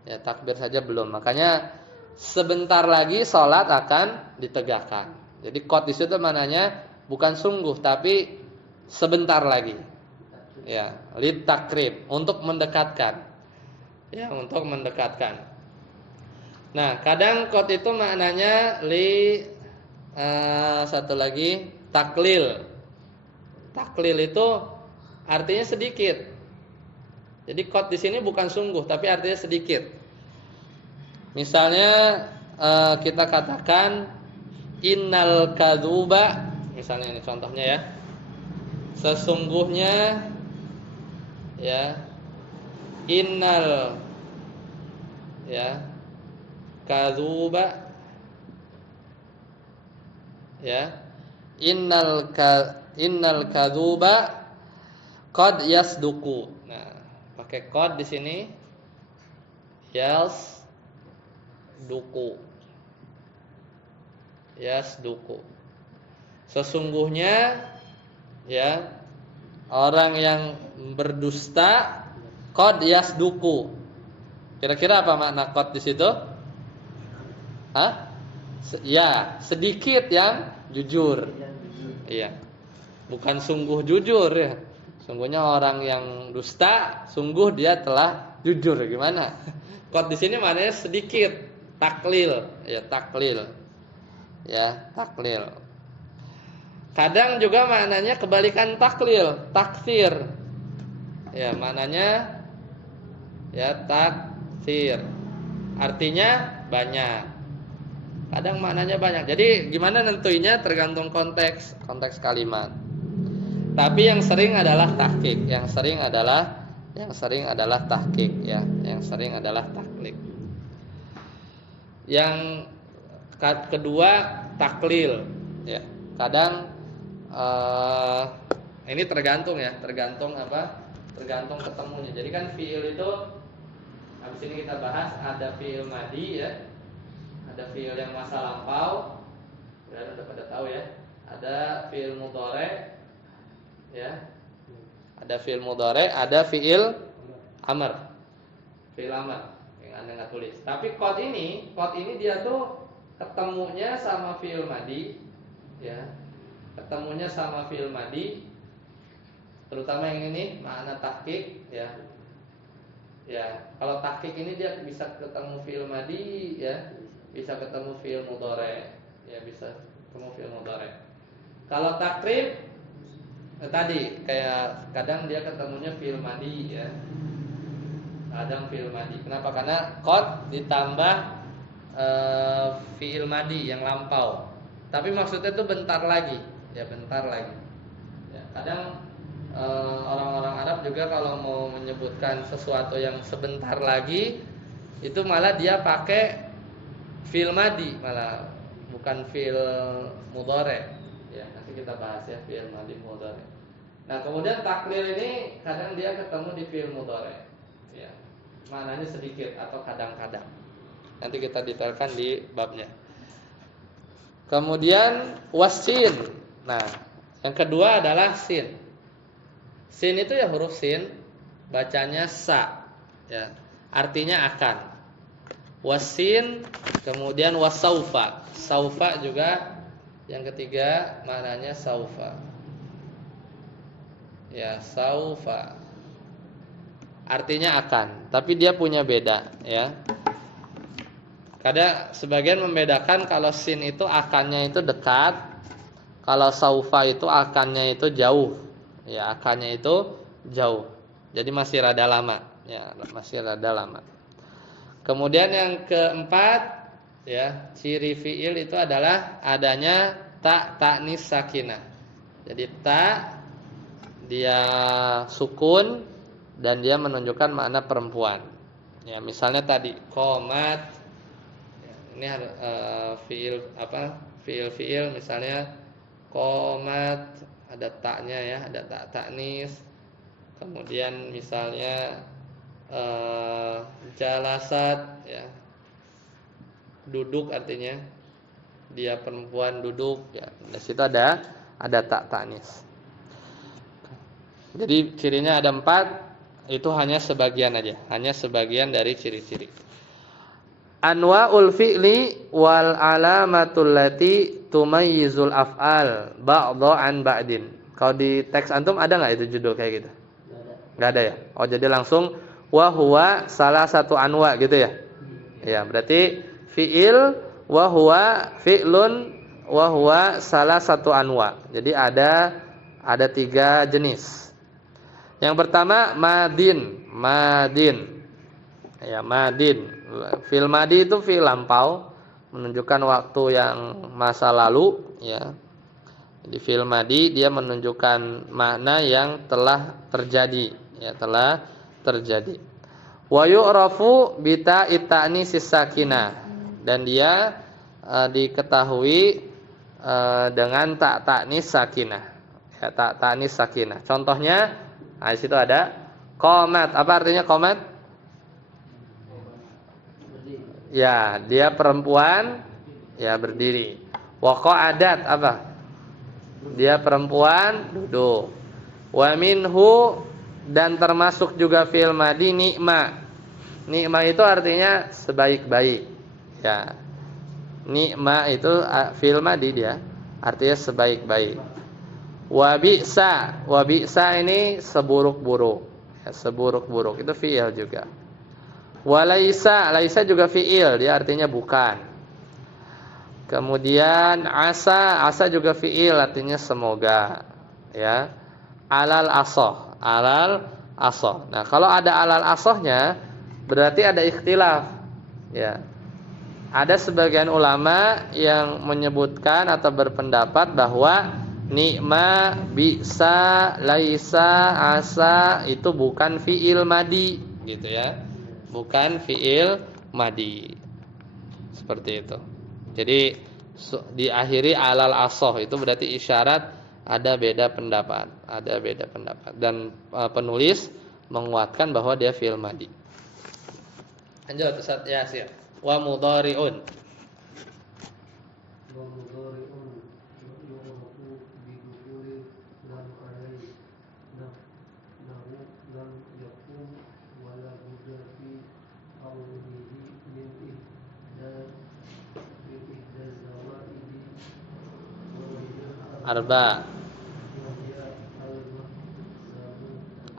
Ya, takbir saja belum. Makanya sebentar lagi sholat akan ditegakkan. Jadi qad di situ mananya bukan sungguh, tapi sebentar lagi. Ya, lit takrib, untuk mendekatkan. Ya, untuk mendekatkan. Nah, kadang qad itu maknanya satu lagi taklil. Taklil itu artinya sedikit. Jadi qad di sini bukan sungguh, tapi artinya sedikit. Misalnya kita katakan innal kadzuba, misalnya ini contohnya ya. Sesungguhnya, ya, innal, ya, kadzuba, ya, innal kadzuba qad yasduqu. Nah, pakai qad di sini, yasduqu, sesungguhnya, ya, orang yang berdusta qad yasduqu. Kira-kira apa makna qad di situ? Ya, sedikit yang jujur. Iya. Bukan sungguh jujur ya. Sungguhnya orang yang dusta, sungguh dia telah jujur. Gimana? Qad di sini maknanya sedikit, taklil, ya, taklil. Ya, taklil. Kadang juga maknanya kebalikan taklil, takfir. ya maknanya ya taktsir. Artinya banyak. Kadang maknanya banyak. Jadi gimana nentuinya tergantung konteks kalimat. Tapi yang sering adalah tahqiq, yang sering adalah tahqiq ya, yang sering adalah taklid. Yang kedua taklil ya. Kadang ini tergantung ya, tergantung ketemunya. Jadi kan fiil itu habis ini kita bahas ada fiil madi ya. Ada fiil yang masa lampau. Udah pada tahu ya. Ada fiil mudhari ya. Ada fiil mudhari, ada fiil amr. Fiil amr yang Anda nggak tulis. Tapi qad ini dia tuh ketemunya sama fiil madi ya. Ketemunya sama fiil madi, terutama yang ini makna tahqiq ya. Ya, kalau tahqiq ini dia bisa ketemu fiil madi ya, bisa ketemu fiil mudhari ya, bisa ketemu fiil mudhari. Kalau takrib tadi kayak kadang dia ketemunya fiil madi ya. Kadang fiil madi. Kenapa? Karena qad ditambah fiil madi yang lampau. Tapi maksudnya itu bentar lagi. Ya bentar lagi. Ya, kadang orang-orang Arab juga kalau mau menyebutkan sesuatu yang sebentar lagi itu malah dia pakai fiil madi, malah bukan fiil mudhari. Ya, nanti kita bahas ya fiil madi mudhari. Nah, kemudian taklil ini kadang dia ketemu di fiil mudhari. Ya. Maknanya sedikit atau kadang-kadang. Nanti kita detailkan di babnya. Kemudian wasin. Nah, yang kedua adalah sin. Sin itu ya huruf sin, bacanya sa, ya. Artinya akan. Wasin, kemudian wasaufa. Saufa juga yang ketiga maknanya saufa. Ya, saufa. Artinya akan, tapi dia punya beda, ya. Kadang sebagian membedakan kalau sin itu akannya itu dekat. Kalau saufa itu akannya itu jauh. Ya, akannya itu jauh. Jadi masih rada lama, ya, masih rada lama. Kemudian yang keempat, ya, ciri fiil itu adalah adanya ta'nis sakinah. Jadi ta dia sukun dan dia menunjukkan makna perempuan. Ya, misalnya tadi qomat. Ya, ini fiil apa? Fiil misalnya qomat, ada taknya ya, ada tak ta'nis. Kemudian misalnya jalasat ya, duduk artinya dia perempuan duduk ya. Di situ ada tak ta'nis. Jadi cirinya ada 4, itu hanya sebagian aja, hanya sebagian dari ciri-ciri. Anwa'ul fi'li wal alamatul lati tumayyizul af'al ba'dha an ba'din. Kalau di teks antum ada enggak itu judul kayak gitu? Enggak ada ya. Oh, jadi langsung wa huwa salah satu anwa gitu ya. Ya, berarti fi'il wa huwa fi'lun wa huwa salah satu anwa. Jadi ada 3 jenis. Yang pertama madin. Ya, madin. Fi'il madi itu fi'il lampau, menunjukkan waktu yang masa lalu ya. Jadi fi'il madi dia menunjukkan makna yang telah terjadi ya, telah terjadi. Wa yu'rafu bi ta'it ta'nis sakinah, dan dia diketahui dengan ta'nis sakinah. Ya, ta'nis sakinah. Contohnya di situ ada qomat. Apa artinya qomat? Ya, dia perempuan ya berdiri. Wa qa'adat apa? Dia perempuan duduk. Wa minhu, dan termasuk juga fi'il madi ni'ma. Ni'ma itu artinya sebaik-baik. Ya. Ni'ma itu fi'il madi dia, artinya sebaik-baik. Wa bi'sa ini seburuk-buruk. Ya, seburuk-buruk itu fi'il juga. Laisa juga fi'il, dia artinya bukan. Kemudian asa juga fi'il, artinya semoga. Ya. Alal asoh. Nah, kalau ada alal asohnya berarti ada ikhtilaf. Ya. Ada sebagian ulama yang menyebutkan atau berpendapat bahwa nikma, bisa, laisa, asa itu bukan fiil madi, gitu ya. Bukan fiil madi. Seperti itu. Jadi diakhiri alal asoh itu berarti isyarat ada beda pendapat, dan penulis menguatkan bahwa dia fiil madi. Lanjut Ustaz Yasir. Wa mudhari'un. ومضارع يعرف بدخول لم عليه نحو لم يقم ولا بد في قوله من إحدى الزوائد Arba. وهي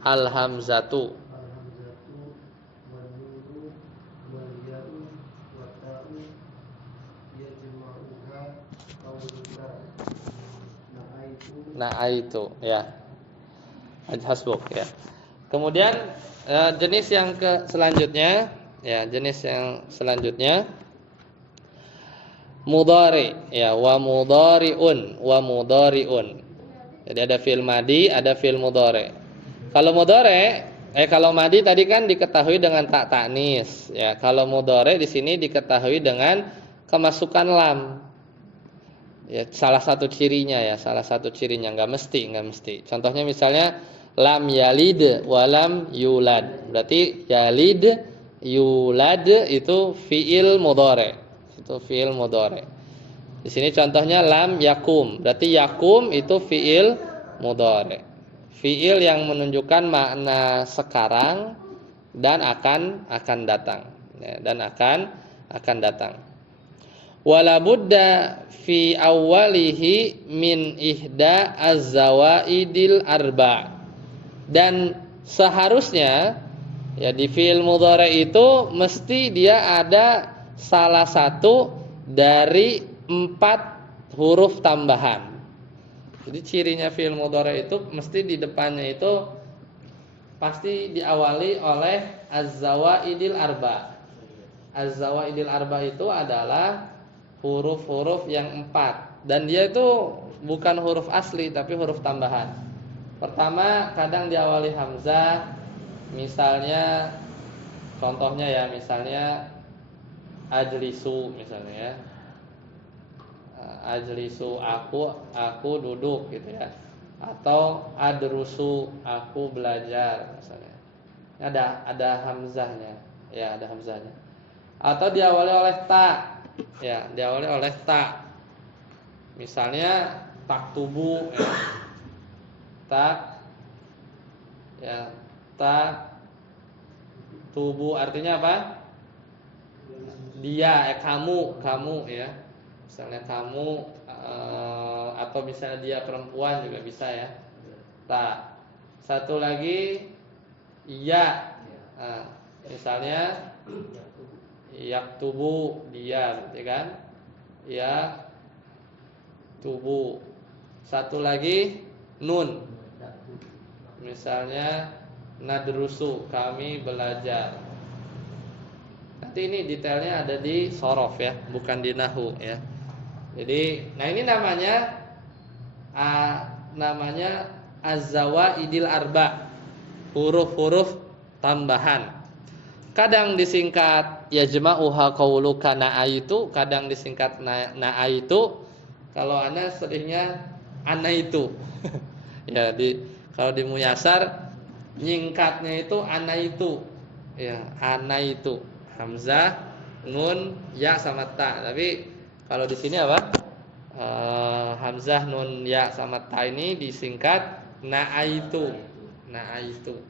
Al-hamzatu. الهمزة والنون والياء والتاء يجمعها قولك Na'aitu ya. Hasbuk ya. Kemudian jenis yang selanjutnya ya, jenis yang selanjutnya mudhari ya, wa mudhari'un, wa mudhari'un. Jadi ada fi'il madi, ada fi'il mudhari. Kalau mudhari kalau madi tadi kan diketahui dengan tak ta'nis ya. Kalau mudhari di sini diketahui dengan kemasukan lam. Ya, salah satu cirinya enggak mesti. Contohnya misalnya lam yalid wa lam yulad. Berarti yalid, yulad itu fiil mudhari. Itu fiil mudhari. Di sini contohnya lam yakum. Berarti yakum itu fiil mudhari. Fiil yang menunjukkan makna sekarang dan akan datang. Ya, dan akan datang. Wala budda fi awwalihi min ihda az-zawaidil arba. Dan seharusnya ya di fi'il mudhari itu mesti dia ada salah satu dari 4 huruf tambahan. Jadi cirinya fi'il mudhari itu mesti di depannya itu pasti diawali oleh az-zawaidil arba. Az-zawaidil arba itu adalah huruf-huruf yang 4 dan dia itu bukan huruf asli tapi huruf tambahan. Pertama kadang diawali hamzah, misalnya contohnya ya, misalnya ajlisu misalnya ya. Ajlisu aku duduk gitu ya. Atau adrusu aku belajar misalnya. Ada hamzahnya. Ya, ada hamzahnya. Atau diawali oleh ta. Ya, diawali oleh ta. Misalnya taktubu ya. Tak ya, tak tubuh artinya apa? Dia, kamu ya. Misalnya kamu atau misalnya dia perempuan juga bisa ya. Tak. Satu lagi ya. Misalnya yaktubu dia, berarti kan? Ya tubuh. Satu lagi nun. Misalnya nadrusu, kami belajar. Nanti ini detailnya ada di shorof ya, bukan di nahwu ya. Jadi, nah ini namanya az-zawaidil arba, huruf-huruf tambahan. Kadang disingkat yajma'uha qauluka na'aitu, kadang disingkat na'aitu. Kalau ana seringnya anaitu. Ya, kalau di Muyasar nyingkatnya itu anaitu. Ya, anaitu. Hamzah, nun, ya sama ta. Tapi kalau di sini apa? Hamzah, nun, ya sama ta ini disingkat na'aitu. Na'aitu.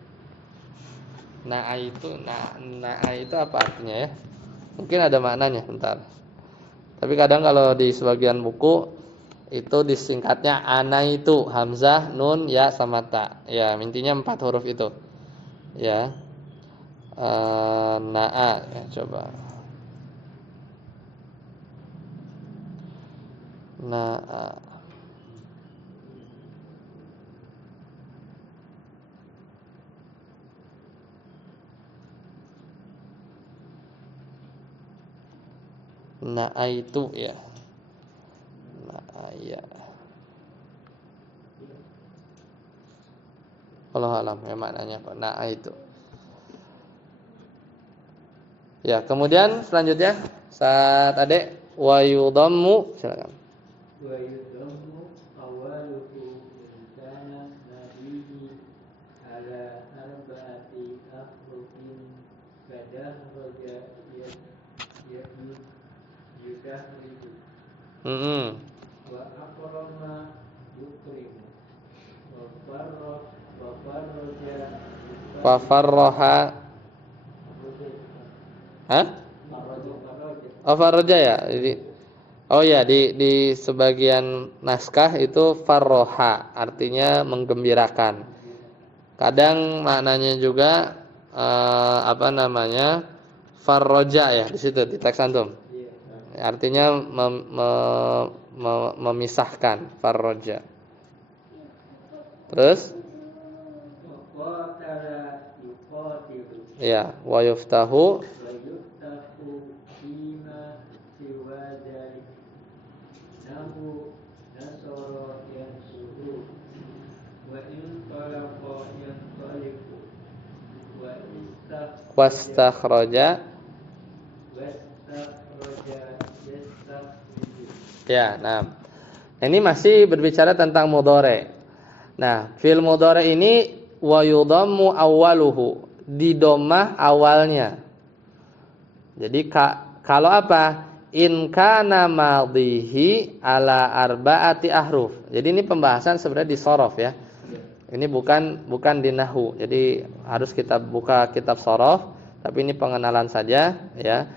Na'aitu apa artinya ya? Mungkin ada maknanya, bentar. Tapi kadang kalau di sebagian buku itu disingkatnya anaitu, hamzah, nun, ya sama ta. Ya, intinya 4 huruf itu. Ya. Na'a ya, coba. Na'a. Na'aitu ya. Na'aya. Allah alam ya maknanya apa? Na'aitu. Ya, kemudian selanjutnya saat adek wa yudammu silakan. Wa yudammu awaluhu insana nabihi ala arba'ati ahrufin kadah roja yudah ribu wa akrama yukrimu wa farroja Wa farroha. Hah? Oh farroja ya. Jadi oh ya di sebagian naskah itu farroha artinya menggembirakan. Kadang maknanya juga apa namanya farroja ya di situ di teks antum. Artinya memisahkan farroja. Terus ya wa yuftahu fima siwa dzalik nahu nasara yansuru wa in talaqa yantaliqu wa wastakhraja yastakhriju. ya. Nah, ini masih berbicara tentang mudhari. Nah, fi'il mudhari ini wa yudammu awwaluhu, di dhammah awalnya. Jadi kalau apa? In kana madhihi ala arba'ati ahruf. Jadi ini pembahasan sebenarnya di shorof ya. Ini bukan di nahwu. Jadi harus kita buka kitab shorof, tapi ini pengenalan saja ya.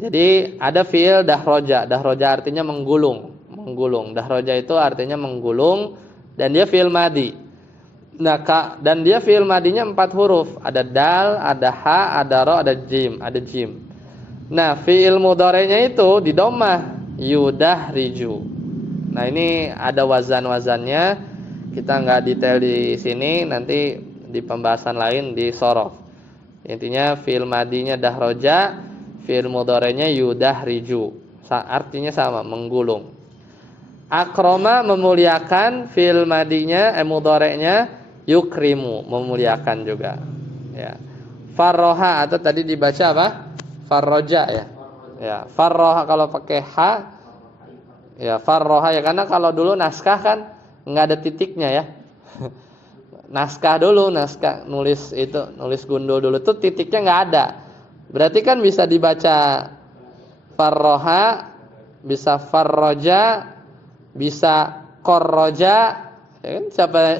Jadi ada fi'il dahroja. Dahroja artinya menggulung. Dahroja itu artinya menggulung dan dia fi'il madi. Nah, dan dia fi'il madinya 4 huruf. Ada dal, ada ha, ada ro, ada jim. Nah, fi'il mudhari'nya itu di dhammah yudahriju. Nah, ini ada wazan-wazannya. Kita nggak detail di sini, nanti di pembahasan lain di shorof. Intinya fi'il madinya dahroja, fi'il mudhari'nya yudahriju. Artinya sama, menggulung. Akroma memuliakan, fi'il madinya mudhari'nya yukrimu, memuliakan juga. Ya. Farroha atau tadi dibaca apa? Farroja ya. Ya, farroha kalau pakai ha. Ya, farroha ya karena kalau dulu naskah kan nggak ada titiknya ya. Naskah nulis gundul dulu tuh titiknya nggak ada. Berarti kan bisa dibaca farroha, bisa farroja, bisa korroja. Ya kan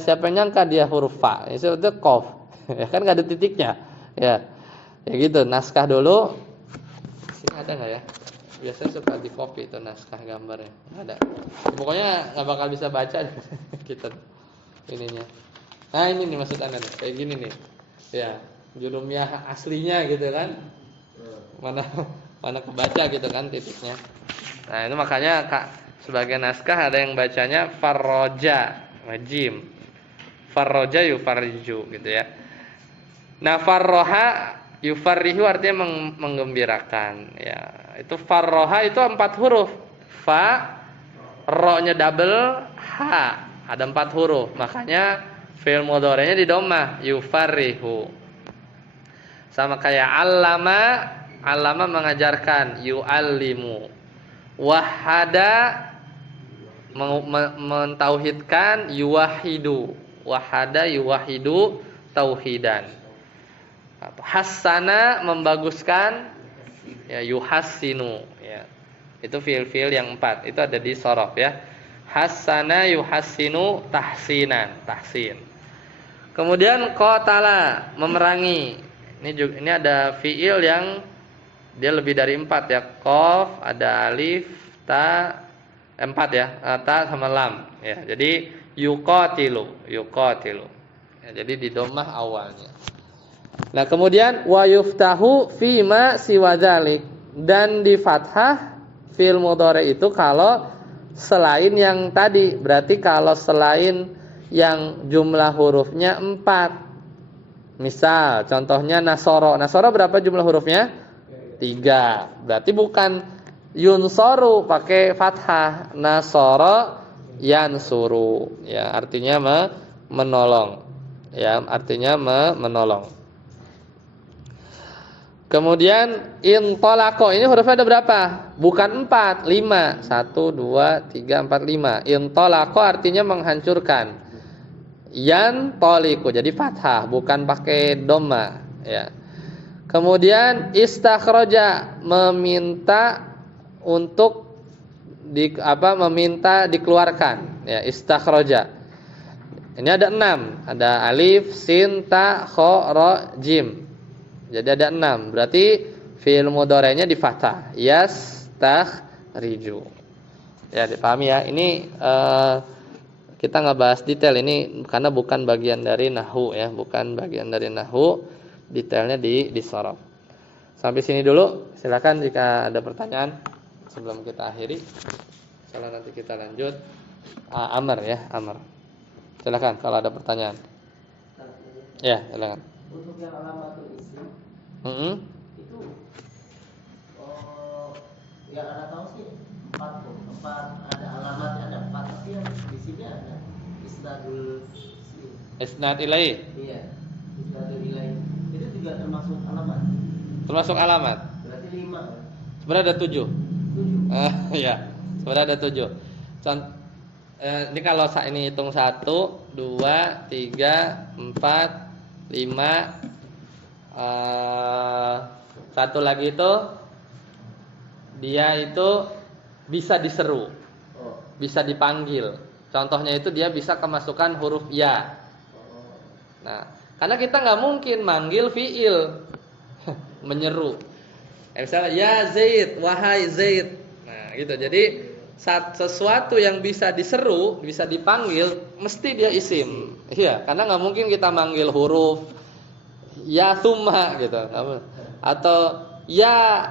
siapa nyangka dia huruf fa. Itu qaf. Ya kan enggak ada titiknya. Ya. Ya gitu, naskah dulu. Sini ada enggak ya? Biasanya suka di copy itu naskah gambarnya. Enggak ada. Pokoknya enggak bakal bisa baca kita ininya. Nah, ini nih maksud Anda nih. Kayak gini nih. Ya, julumiah aslinya gitu kan. Mana kebaca gitu kan titiknya. Nah, itu makanya sebagian naskah ada yang bacanya farroja. Jim. Farroja yufarriju gitu ya. Nah, farroha yufarrihu artinya menggembirakan ya. Itu farroha itu 4 huruf. Fa, ro-nya double, ha. Ada 4 huruf. Makanya fi'il mudhari'nya di dhammah yufarrihu. Sama kayak allama mengajarkan, yu'allimu. Wahada mentauhidkan, yuwahidu. Wahada yuwahidu tauhidan. Hassana membaguskan, ya yuhassinu ya. Itu fiil-fiil yang 4. Itu ada di shorof ya. Hassana yuhassinu tahsin. Kemudian qatala memerangi. Ini ada fiil yang dia lebih dari 4 ya. Qaf, ada alif, ta, 4 ya, ta sama lam ya. Jadi yuqatilu. Ya, jadi di dhammah awalnya. Nah, kemudian wa yuftahu fima siwa dzalik, dan di fathah fi'il mudhari itu kalau selain yang tadi. Berarti kalau selain yang jumlah hurufnya 4. Misal contohnya nasoro. Nasoro berapa jumlah hurufnya? 3. Berarti bukan Yunsoru pakai fathah, nasara yansuru. Ya, artinya menolong. Ya, artinya menolong. Kemudian intolako, ini hurufnya ada berapa? Bukan 4, 5. 1, 2, 3, 4, 5. Intolako artinya menghancurkan. Yan toliku, jadi fathah, bukan pakai doma. Ya. Kemudian istakhroja, meminta untuk meminta dikeluarkan. Ya, istakhroja. Ini ada 6, ada alif, sin, ta, kha, ra, jim. Jadi ada 6. Berarti fi'il mudhari'nya di fathah. Yastakhriju. Ya, dipahami ya. Ini kita nggak bahas detail ini karena bukan bagian dari nahwu ya, bukan bagian dari nahwu. Detailnya di sorof. Sampai sini dulu. Silakan jika ada pertanyaan sebelum kita akhiri. Soalnya nanti kita lanjut amr ya, amr. Silakan kalau ada pertanyaan. Ya, silakan. Untuk yang alamatul isim itu yang ada tahu sih 4 ada alamatnya, ada 4, tapi yang di sini ada isnadul isim. Isnad ilaihi. Iya, isnadul ilaihi. Itu juga termasuk alamat. Termasuk alamat. Berarti 5. Sebenarnya ada 7. 7. Ya, sebenarnya ada 7. Ini kalau ini hitung 1, 2, 3, 4, 5. Satu lagi itu dia itu bisa diseru, bisa dipanggil. Contohnya itu dia bisa kemasukan huruf ya. Nah, karena kita nggak mungkin manggil fiil menyeru. Misalnya ya Zaid, wahai Zaid. Nah, gitu. Jadi sesuatu yang bisa diseru, bisa dipanggil, mesti dia isim. Iya, karena nggak mungkin kita manggil huruf ya thumma gitu. Atau ya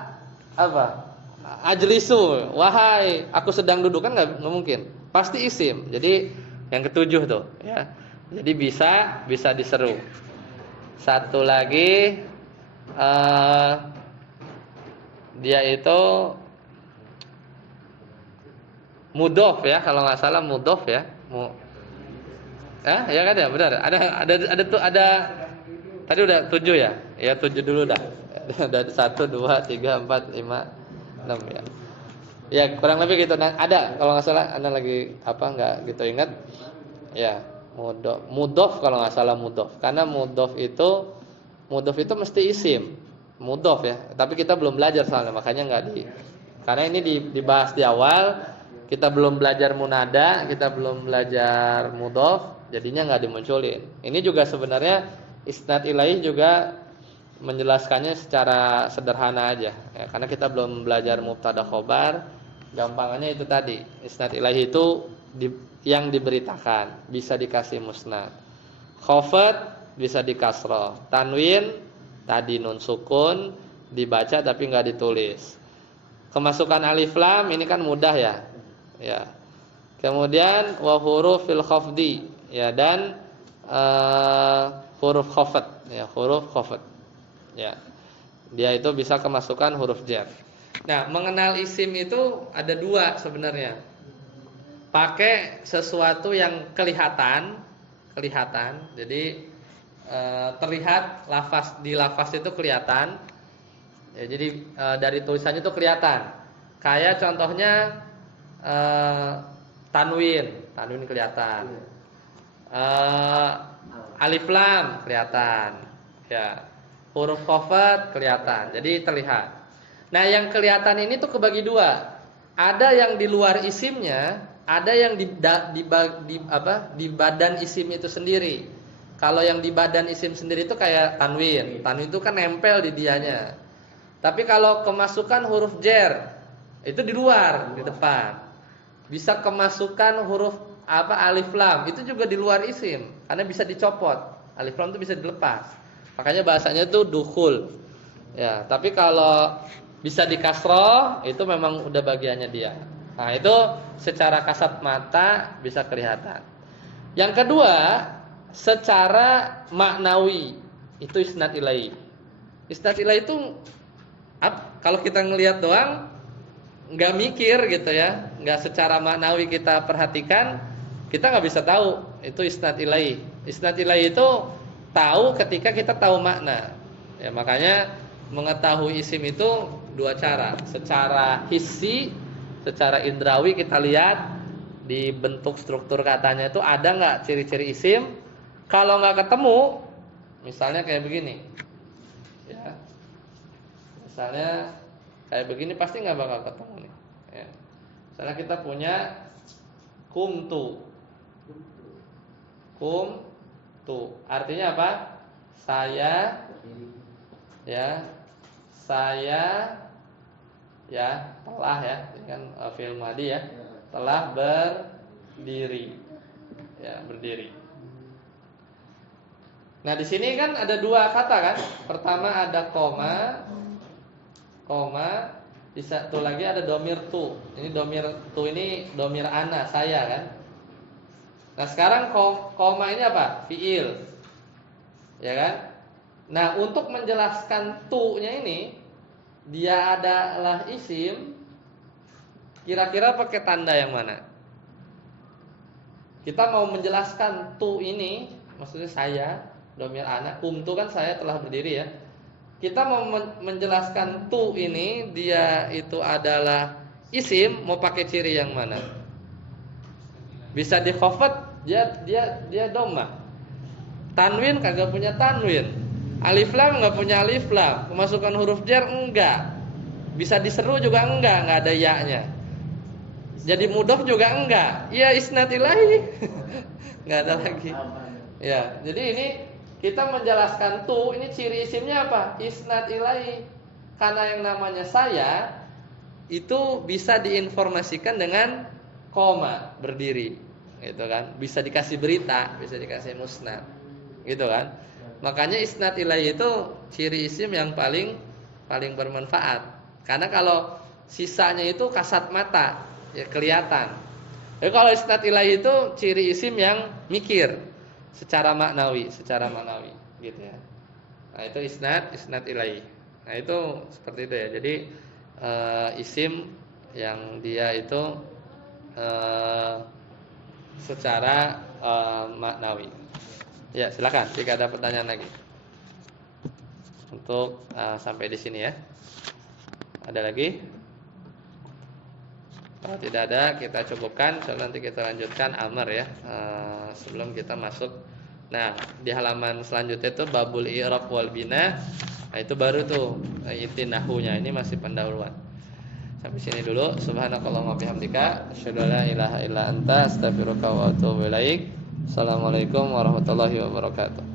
ajlisu, wahai aku sedang duduk, kan nggak mungkin. Pasti isim. Jadi yang ketujuh tuh ya. Jadi bisa diseru. Satu lagi dia itu mudhof ya, kalau nggak salah mudhof ya. Ya kan ya, benar. Ada tadi udah 7 ya. Ya 7 dulu dah. Ada 1 2 3 4 5 6 ya. Ya kurang lebih gitu. Nah, ada kalau nggak salah Anda lagi nggak gitu ingat. Ya, mudhof kalau nggak salah mudhof. Karena mudhof itu mesti isim. Mudhof ya. Tapi kita belum belajar soalnya, makanya nggak karena ini dibahas di awal. Kita belum belajar munada, kita belum belajar mudhof, jadinya nggak dimunculin. Ini juga sebenarnya isnad ilaih juga menjelaskannya secara sederhana aja ya, karena kita belum belajar mubtada khobar. Gampangannya itu tadi, isnad ilaih itu yang diberitakan, bisa dikasih musnad. Khafat bisa dikasroh, tanwin tadi nun sukun dibaca tapi nggak ditulis. Kemasukan alif lam ini kan mudah ya. Ya. Kemudian wa hurufil khafdi ya, dan huruf khafat ya, huruf khafat. Ya. Dia itu bisa kemasukan huruf jar. Nah, mengenal isim itu ada 2 sebenarnya. Pakai sesuatu yang kelihatan. Jadi terlihat di lafaz itu kelihatan. Ya, jadi dari tulisannya itu kelihatan. Kayak contohnya tanwin kelihatan. Alif lam kelihatan. Ya. Huruf khafat kelihatan. Jadi terlihat. Nah, yang kelihatan ini tuh kebagi 2. Ada yang di luar isimnya, ada yang di badan isim itu sendiri. Kalau yang di badan isim sendiri itu kayak tanwin. Tanwin itu kan nempel di dianya. Tapi kalau kemasukan huruf jar itu di luar, di depan. Bisa kemasukan huruf alif lam, itu juga di luar isim karena bisa dicopot. Alif lam itu bisa dilepas. Makanya bahasanya itu dukhul. Ya, tapi kalau bisa dikasroh itu memang udah bagiannya dia. Nah, itu secara kasat mata bisa kelihatan. Yang kedua, secara maknawi itu isnad ilaih. Isnad ilaih itu kalau kita ngelihat doang nggak mikir gitu ya, nggak secara maknawi kita perhatikan, kita nggak bisa tahu itu isnad ilaih. Isnad ilaih itu tahu ketika kita tahu makna. Ya, makanya mengetahui isim itu dua cara. Secara hissi, secara indrawi kita lihat di bentuk struktur katanya itu ada nggak ciri-ciri isim. Kalau nggak ketemu, misalnya kayak begini, ya, misalnya kayak begini pasti nggak bakal ketemu nih. Ya. Misalnya kita punya kumtu, artinya apa? Saya, ya, saya, ya, telah ya, ini kan fi'il madhi ya, telah berdiri, ya, berdiri. Nah di sini kan ada dua kata kan. Pertama ada koma, di satu lagi ada domir tu. Ini domir tu ini domir ana, saya kan. Nah sekarang koma ini apa? Fiil, ya kan. Nah untuk menjelaskan tu-nya ini, dia adalah isim. Kira-kira pakai tanda yang mana? Kita mau menjelaskan tu ini, maksudnya saya, domir ana, tu kan saya telah berdiri ya. Kita mau menjelaskan tu ini dia itu adalah isim, mau pakai ciri yang mana? Bisa di khafat, dia dhammah. Tanwin kagak punya tanwin. Alif lam enggak punya alif lam. Kemasukan huruf jar enggak. Bisa diseru juga enggak ada ya-nya. Jadi mudhof juga enggak. Iya isnad ilahi. Enggak ada lagi. Ya, jadi ini kita menjelaskan tu, ini ciri isimnya apa? Isnad ilahi. Karena yang namanya saya itu bisa diinformasikan dengan koma, berdiri, gitu kan? Bisa dikasih berita, bisa dikasih musnad, gitu kan? Makanya isnad ilahi itu ciri isim yang paling bermanfaat. Karena kalau sisanya itu kasat mata, ya kelihatan. Tapi kalau isnad ilahi itu ciri isim yang mikir. Secara maknawi, gitu ya. Nah itu isnad ilahi. Nah itu seperti itu ya. Jadi isim yang dia itu secara maknawi. Ya silakan jika ada pertanyaan lagi. Untuk sampai di sini ya. Ada lagi? Kalau tidak ada kita cukupkan. So, nanti kita lanjutkan amar ya. Sebelum kita masuk. Nah di halaman selanjutnya itu babul i'rab wal bina. Nah itu baru tuh inti nahunya. Ini masih pendahuluan. Sampai sini dulu. Subhanakallahumma bihamdika asyhadu an la ilaha illa anta astaghfiruka wa atubu ilaik. Assalamualaikum warahmatullahi wabarakatuh.